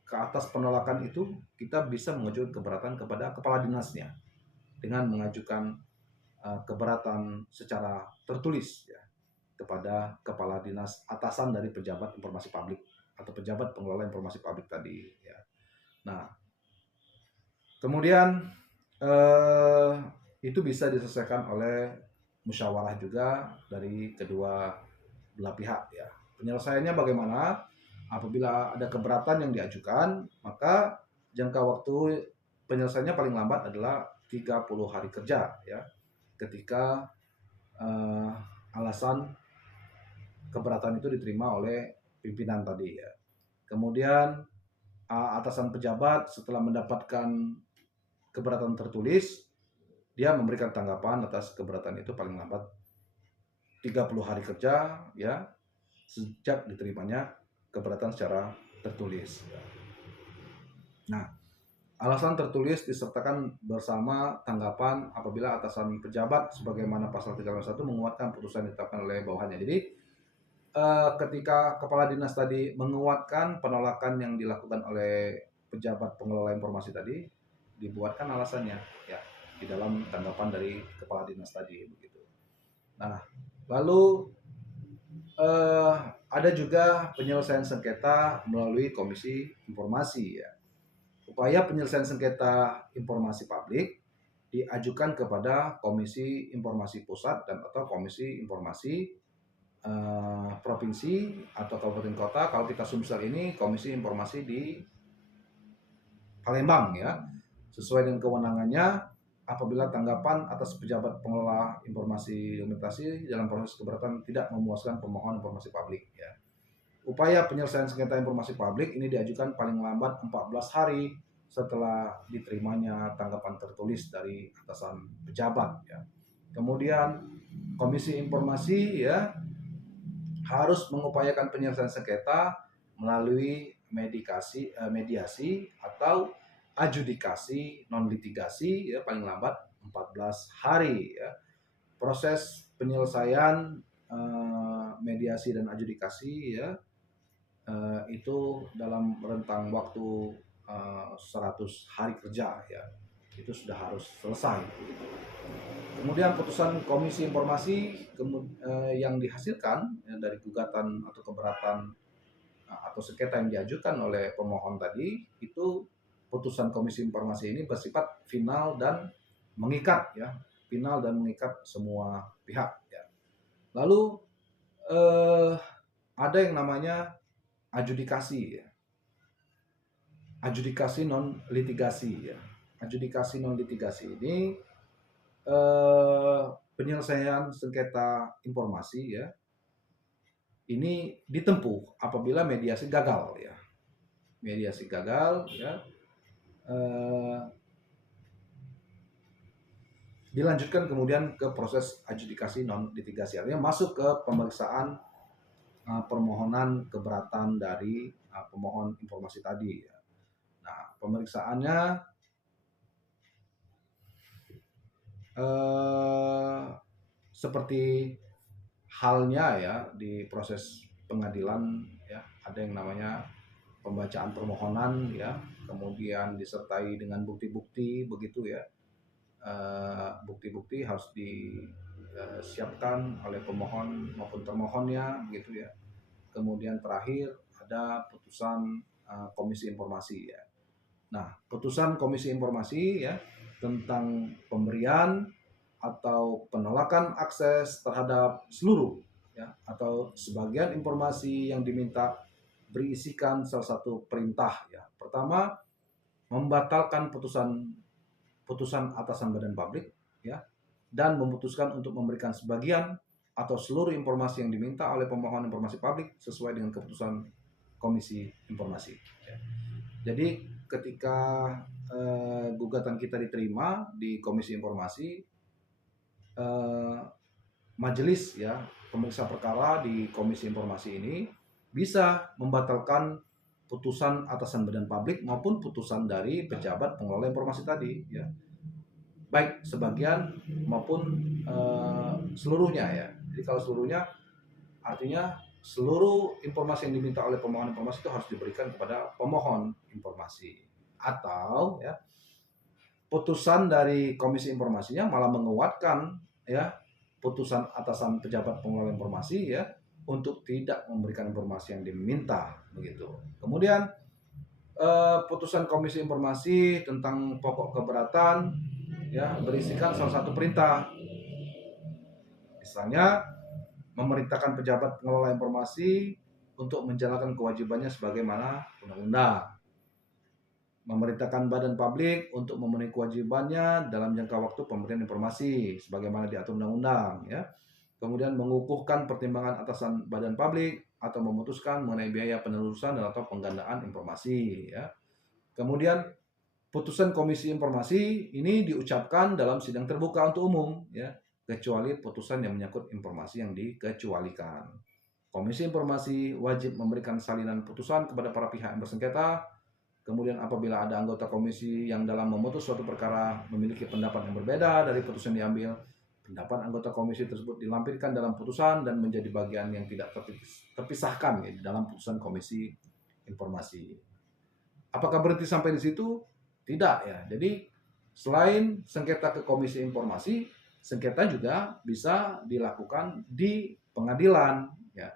ke atas penolakan itu kita bisa mengajukan keberatan kepada kepala dinasnya dengan mengajukan keberatan secara tertulis, ya, kepada kepala dinas atasan dari pejabat informasi publik atau pejabat pengelola informasi publik tadi, ya. Nah, kemudian itu bisa diselesaikan oleh musyawarah juga dari kedua belah pihak, ya. Penyelesaiannya bagaimana? Apabila ada keberatan yang diajukan, maka jangka waktu penyelesaiannya paling lambat adalah 30 hari kerja, ya. Ketika alasan keberatan itu diterima oleh pimpinan tadi, ya. Kemudian atasan pejabat setelah mendapatkan keberatan tertulis, dia memberikan tanggapan atas keberatan itu paling lambat 30 hari kerja, ya, sejak diterimanya keberatan secara tertulis. Nah, alasan tertulis disertakan bersama tanggapan apabila atasan pejabat sebagaimana pasal 351 menguatkan putusan ditetapkan oleh bawahannya. Jadi ketika kepala dinas tadi menguatkan penolakan yang dilakukan oleh pejabat pengelola informasi tadi, dibuatkan alasannya, ya, di dalam tanggapan dari kepala dinas tadi, begitu. Nah, lalu ada juga penyelesaian sengketa melalui komisi informasi, ya. Upaya penyelesaian sengketa informasi publik diajukan kepada Komisi Informasi Pusat dan atau Komisi Informasi provinsi atau kabupaten kota. Kalau kita Sumsel ini Komisi Informasi di Palembang, ya, sesuai dengan kewenangannya apabila tanggapan atas pejabat pengelola informasi dokumentasi dalam proses keberatan tidak memuaskan pemohon informasi publik, ya. Upaya penyelesaian sengketa informasi publik ini diajukan paling lambat 14 hari setelah diterimanya tanggapan tertulis dari atasan pejabat, ya. Kemudian Komisi Informasi, ya, harus mengupayakan penyelesaian sengketa melalui mediasi atau adjudikasi non litigasi, ya, paling lambat 14 hari, ya. Proses penyelesaian mediasi dan adjudikasi, ya, itu dalam rentang waktu 100 hari kerja, ya, itu sudah harus selesai, gitu. Kemudian putusan Komisi Informasi yang dihasilkan, ya, dari gugatan atau keberatan atau sengketa yang diajukan oleh pemohon tadi, itu putusan Komisi Informasi ini bersifat final dan mengikat, ya, final dan mengikat semua pihak, ya. Lalu ada yang namanya adjudikasi ya. Adjudikasi non litigasi ya. Adjudikasi non litigasi ini penyelesaian sengketa informasi ya. Ini ditempuh apabila mediasi gagal ya. Mediasi gagal ya. Dilanjutkan kemudian ke proses adjudikasi non litigasi, artinya masuk ke pemeriksaan permohonan keberatan dari pemohon informasi tadi. Nah, pemeriksaannya seperti halnya ya di proses pengadilan ya, ada yang namanya pembacaan permohonan ya, kemudian disertai dengan bukti-bukti begitu ya. Bukti-bukti harus disiapkan oleh pemohon maupun termohonnya gitu ya. Kemudian terakhir ada putusan komisi informasi ya. Nah, putusan komisi informasi ya tentang pemberian atau penolakan akses terhadap seluruh ya atau sebagian informasi yang diminta berisikan salah satu perintah ya. Pertama, membatalkan putusan atasan badan publik ya dan memutuskan untuk memberikan sebagian atau seluruh informasi yang diminta oleh pemohon informasi publik sesuai dengan keputusan komisi informasi ya. Jadi ketika gugatan kita diterima di komisi informasi, majelis ya pemeriksa perkara di komisi informasi ini bisa membatalkan putusan atasan badan publik maupun putusan dari pejabat pengelola informasi tadi ya, baik sebagian maupun seluruhnya ya. Jadi kalau seluruhnya artinya seluruh informasi yang diminta oleh pemohon informasi itu harus diberikan kepada pemohon informasi, atau ya putusan dari komisi informasinya malah menguatkan ya putusan atasan pejabat pengelola informasi ya untuk tidak memberikan informasi yang diminta begitu. Kemudian putusan komisi informasi tentang pokok keberatan ya berisikan salah satu perintah, misalnya memerintahkan pejabat pengelola informasi untuk menjalankan kewajibannya sebagaimana undang-undang, memerintahkan badan publik untuk memenuhi kewajibannya dalam jangka waktu pemberian informasi sebagaimana diatur undang-undang ya. Kemudian mengukuhkan pertimbangan atasan badan publik atau memutuskan mengenai biaya penelusuran dan atau penggandaan informasi ya. Kemudian putusan komisi informasi ini diucapkan dalam sidang terbuka untuk umum ya, kecuali putusan yang menyangkut informasi yang dikecualikan. Komisi informasi wajib memberikan salinan putusan kepada para pihak yang bersengketa. Kemudian apabila ada anggota komisi yang dalam memutus suatu perkara memiliki pendapat yang berbeda dari putusan yang diambil, pendapat anggota komisi tersebut dilampirkan dalam putusan dan menjadi bagian yang tidak terpisahkan ya, di dalam putusan komisi informasi. Apakah berhenti sampai di situ? Tidak ya. Jadi selain sengketa ke komisi informasi, sengketa juga bisa dilakukan di pengadilan ya.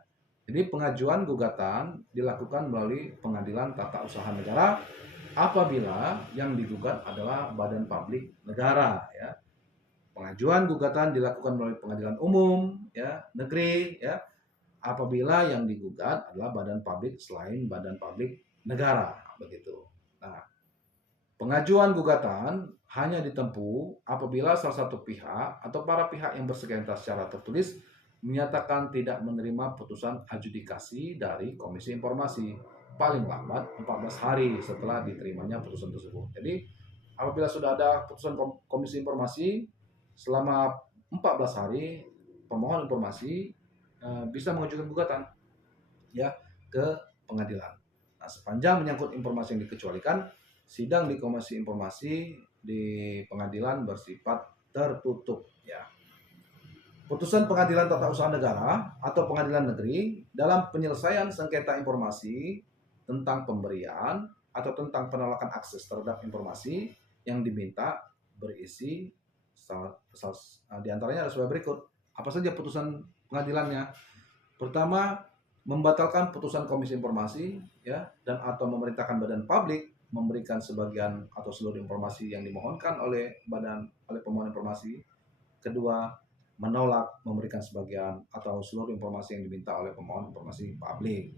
Jadi pengajuan gugatan dilakukan melalui Pengadilan Tata Usaha Negara apabila yang digugat adalah badan publik negara ya. Pengajuan gugatan dilakukan melalui pengadilan umum ya, negeri ya, apabila yang digugat adalah badan publik selain badan publik negara begitu. Nah, pengajuan gugatan hanya ditempuh apabila salah satu pihak atau para pihak yang bersengketa secara tertulis menyatakan tidak menerima putusan adjudikasi dari Komisi Informasi paling lambat 14 hari setelah diterimanya putusan tersebut. Jadi apabila sudah ada putusan Komisi Informasi selama 14 hari pemohon informasi bisa mengajukan gugatan ya ke pengadilan. Nah, sepanjang menyangkut informasi yang dikecualikan, sidang di Komisi Informasi di pengadilan bersifat tertutup ya. Putusan Pengadilan Tata Usaha Negara atau Pengadilan Negeri dalam penyelesaian sengketa informasi tentang pemberian atau tentang penolakan akses terhadap informasi yang diminta berisi di antaranya ada sebagai berikut. Apa saja putusan pengadilannya? Pertama, membatalkan putusan Komisi Informasi ya dan atau memerintahkan badan publik memberikan sebagian atau seluruh informasi yang dimohonkan oleh pemohon informasi. Kedua, menolak memberikan sebagian atau seluruh informasi yang diminta oleh pemohon informasi publik.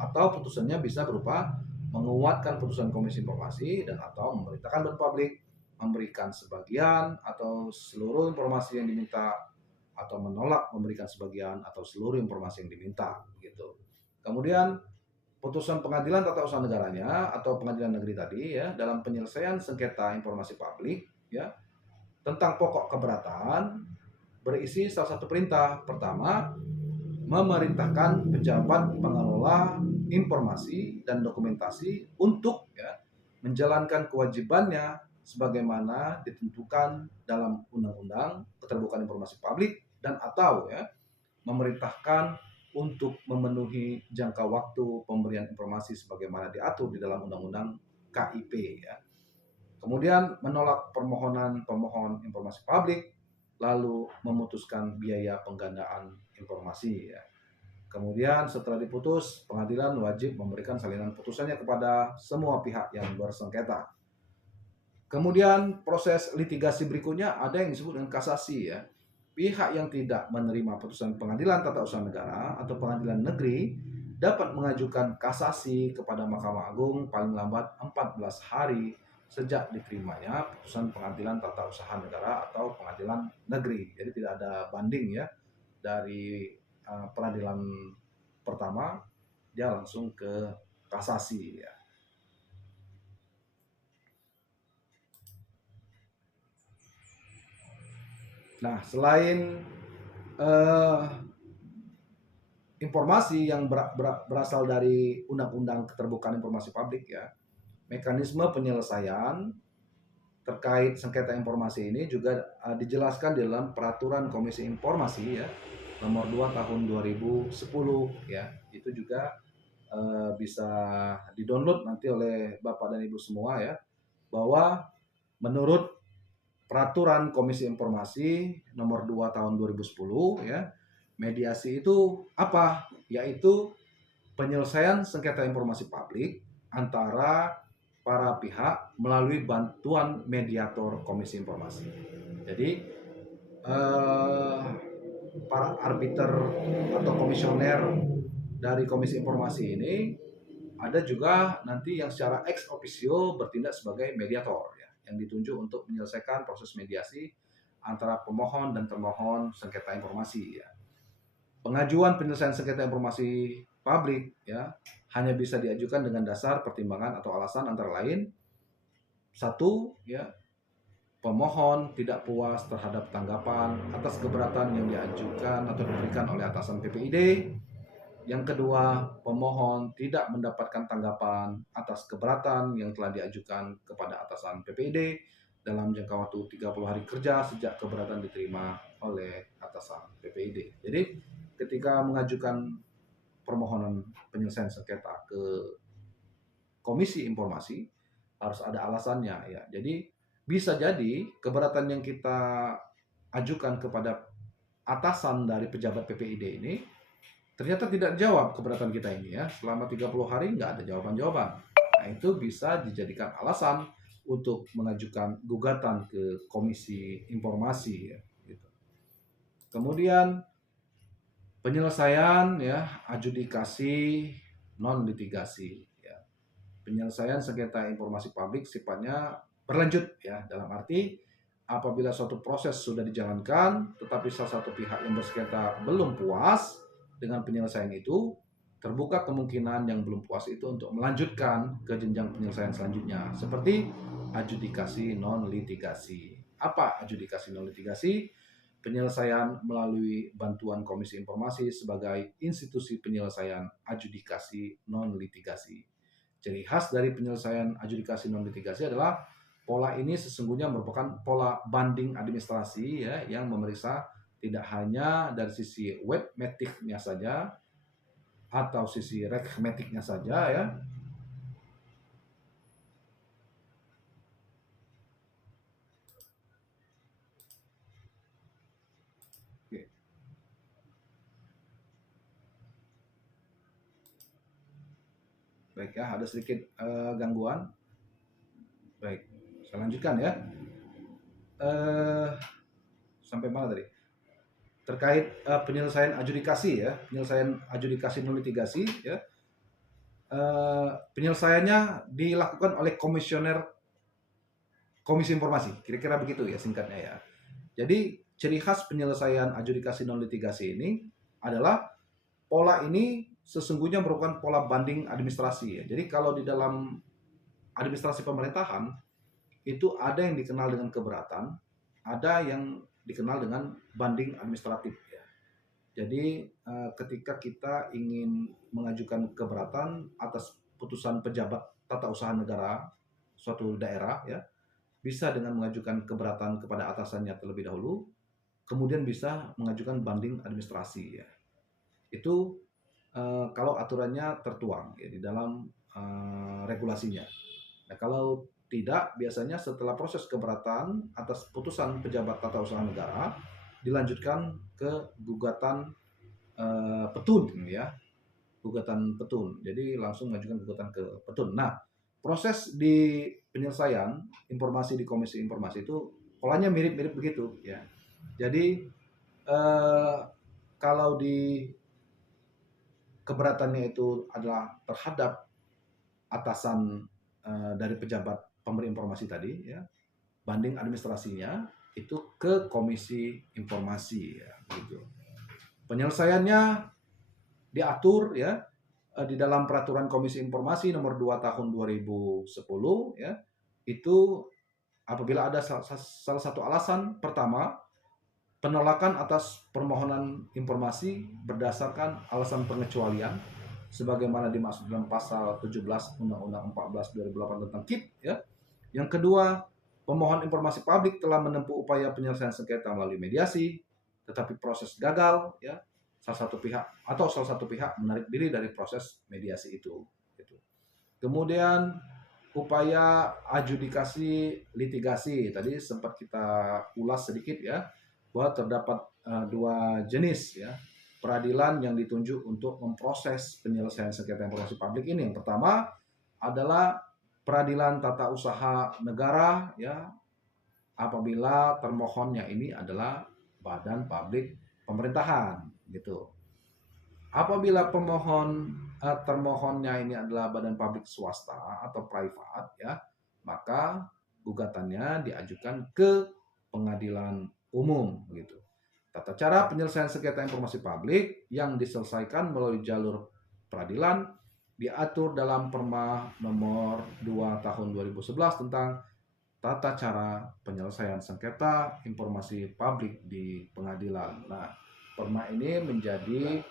Atau putusannya bisa berupa menguatkan putusan Komisi Informasi dan atau memerintahkan kepada publik memberikan sebagian atau seluruh informasi yang diminta atau menolak memberikan sebagian atau seluruh informasi yang diminta gitu. Kemudian putusan pengadilan tata usaha negaranya atau pengadilan negeri tadi ya dalam penyelesaian sengketa informasi publik ya tentang pokok keberatan berisi salah satu perintah. Pertama, memerintahkan pejabat pengelola informasi dan dokumentasi untuk ya menjalankan kewajibannya sebagaimana ditentukan dalam Undang-Undang Keterbukaan Informasi Publik dan atau ya memerintahkan untuk memenuhi jangka waktu pemberian informasi sebagaimana diatur di dalam Undang-Undang KIP ya. Kemudian menolak permohonan pemohon informasi publik lalu memutuskan biaya penggandaan informasi ya. Kemudian setelah diputus, pengadilan wajib memberikan salinan putusannya kepada semua pihak yang bersengketa. Kemudian proses litigasi berikutnya ada yang disebut dengan kasasi ya. Pihak yang tidak menerima putusan pengadilan tata usaha negara atau pengadilan negeri dapat mengajukan kasasi kepada Mahkamah Agung paling lambat 14 hari sejak diterimanya putusan pengadilan tata usaha negara atau pengadilan negeri. Jadi tidak ada banding ya dari peradilan pertama dia langsung ke kasasi ya. Nah, selain eh, informasi yang berasal dari Undang-Undang Keterbukaan Informasi Publik ya, mekanisme penyelesaian terkait sengketa informasi ini juga dijelaskan di dalam Peraturan Komisi Informasi ya nomor 2 tahun 2010 ya. Itu juga bisa di-download nanti oleh Bapak dan Ibu semua ya, bahwa menurut Peraturan Komisi Informasi nomor 2 tahun 2010 ya, mediasi itu apa? Yaitu penyelesaian sengketa informasi publik antara para pihak melalui bantuan mediator Komisi Informasi. Jadi para arbiter atau komisioner dari Komisi Informasi ini ada juga nanti yang secara ex officio bertindak sebagai mediator ya, yang ditunjuk untuk menyelesaikan proses mediasi antara pemohon dan termohon sengketa informasi ya. Pengajuan penyelesaian sengketa informasi publik ya hanya bisa diajukan dengan dasar pertimbangan atau alasan antara lain satu ya pemohon tidak puas terhadap tanggapan atas keberatan yang diajukan atau diberikan oleh atasan PPID. Yang kedua, pemohon tidak mendapatkan tanggapan atas keberatan yang telah diajukan kepada atasan PPID dalam jangka waktu 30 hari kerja sejak keberatan diterima oleh atasan PPID. Jadi, ketika mengajukan permohonan penyelesaian sengketa ke Komisi Informasi harus ada alasannya ya. Jadi, bisa jadi keberatan yang kita ajukan kepada atasan dari pejabat PPID ini ternyata tidak jawab keberatan kita ini ya. Selama 30 hari nggak ada jawaban-jawaban. Nah, itu bisa dijadikan alasan untuk mengajukan gugatan ke Komisi Informasi ya. Gitu. Kemudian penyelesaian ya adjudikasi non litigasi ya. Penyelesaian sengketa informasi publik sifatnya berlanjut ya, dalam arti apabila suatu proses sudah dijalankan tetapi salah satu pihak yang bersengketa belum puas dengan penyelesaian itu, terbuka kemungkinan yang belum puas itu untuk melanjutkan ke jenjang penyelesaian selanjutnya seperti adjudikasi non litigasi. Apa adjudikasi non litigasi? Penyelesaian melalui bantuan Komisi Informasi sebagai institusi penyelesaian adjudikasi non litigasi. Ciri khas dari penyelesaian adjudikasi non litigasi adalah pola ini sesungguhnya merupakan pola banding administrasi ya, yang memeriksa tidak hanya dari sisi webmetiknya saja atau sisi rekmetiknya saja ya. Oke. Baik ya, ada sedikit gangguan. Baik, saya lanjutkan ya. Sampai mana tadi? terkait penyelesaian adjudikasi ya, penyelesaian adjudikasi non litigasi ya. Penyelesaiannya dilakukan oleh komisioner Komisi Informasi, kira-kira begitu ya singkatnya ya. Jadi ciri khas penyelesaian adjudikasi non litigasi ini adalah pola ini sesungguhnya merupakan pola banding administrasi ya. Jadi kalau di dalam administrasi pemerintahan itu ada yang dikenal dengan keberatan, ada yang dikenal dengan banding administratif ya. Jadi ketika kita ingin mengajukan keberatan atas putusan pejabat tata usaha negara suatu daerah ya, bisa dengan mengajukan keberatan kepada atasannya terlebih dahulu, kemudian bisa mengajukan banding administrasi ya. Itu kalau aturannya tertuang ya, di dalam regulasinya. Nah, kalau tidak, biasanya setelah proses keberatan atas putusan pejabat tata usaha negara dilanjutkan ke gugatan petun ya, gugatan petun. Jadi langsung mengajukan gugatan ke petun. Nah, proses di penyelesaian informasi di Komisi Informasi itu polanya mirip-mirip begitu ya. Jadi kalau di keberatannya itu adalah terhadap atasan dari pejabat pemberi informasi tadi ya, banding administrasinya itu ke Komisi Informasi ya, begitu. Penyelesaiannya diatur ya di dalam peraturan Komisi Informasi nomor 2 tahun 2010 ya. Itu apabila ada salah satu alasan, pertama, penolakan atas permohonan informasi berdasarkan alasan pengecualian sebagaimana dimaksud dalam pasal 17 Undang-Undang 14 2008 tentang KIP ya. Yang kedua, pemohon informasi publik telah menempuh upaya penyelesaian sengketa melalui mediasi, tetapi proses gagal ya. Salah satu pihak menarik diri dari proses mediasi itu. Gitu. Kemudian upaya adjudikasi litigasi tadi sempat kita ulas sedikit ya, bahwa terdapat dua jenis ya peradilan yang ditunjuk untuk memproses penyelesaian sengketa informasi publik ini. Yang pertama adalah peradilan tata usaha negara ya, apabila termohonnya ini adalah badan publik pemerintahan gitu. Apabila termohonnya ini adalah badan publik swasta atau private ya, maka gugatannya diajukan ke pengadilan umum gitu. Tata cara penyelesaian sengketa informasi publik yang diselesaikan melalui jalur peradilan diatur dalam Perma nomor 2 tahun 2011 tentang tata cara penyelesaian sengketa informasi publik di pengadilan. Nah, Perma ini menjadi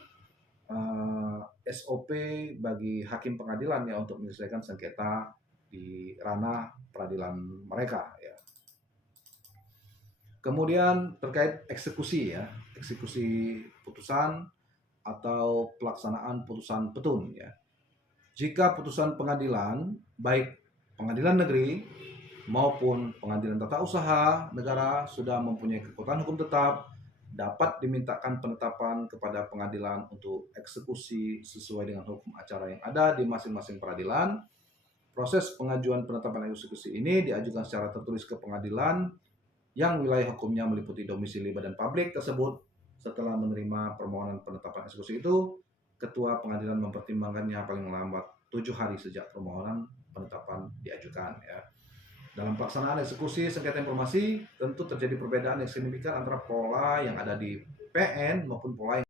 SOP bagi hakim pengadilan ya untuk menyelesaikan sengketa di ranah peradilan mereka ya. Kemudian terkait eksekusi ya, eksekusi putusan atau pelaksanaan putusan petun ya. Jika putusan pengadilan, baik pengadilan negeri maupun pengadilan tata usaha negara sudah mempunyai kekuatan hukum tetap, dapat dimintakan penetapan kepada pengadilan untuk eksekusi sesuai dengan hukum acara yang ada di masing-masing peradilan. Proses pengajuan penetapan eksekusi ini diajukan secara tertulis ke pengadilan yang wilayah hukumnya meliputi domisili badan publik tersebut. Setelah menerima permohonan penetapan eksekusi itu, ketua pengadilan mempertimbangkannya paling lambat 7 hari sejak permohonan penetapan diajukan ya. Dalam pelaksanaan eksekusi sengketa informasi tentu terjadi perbedaan yang signifikan antara pola yang ada di PN maupun pola yang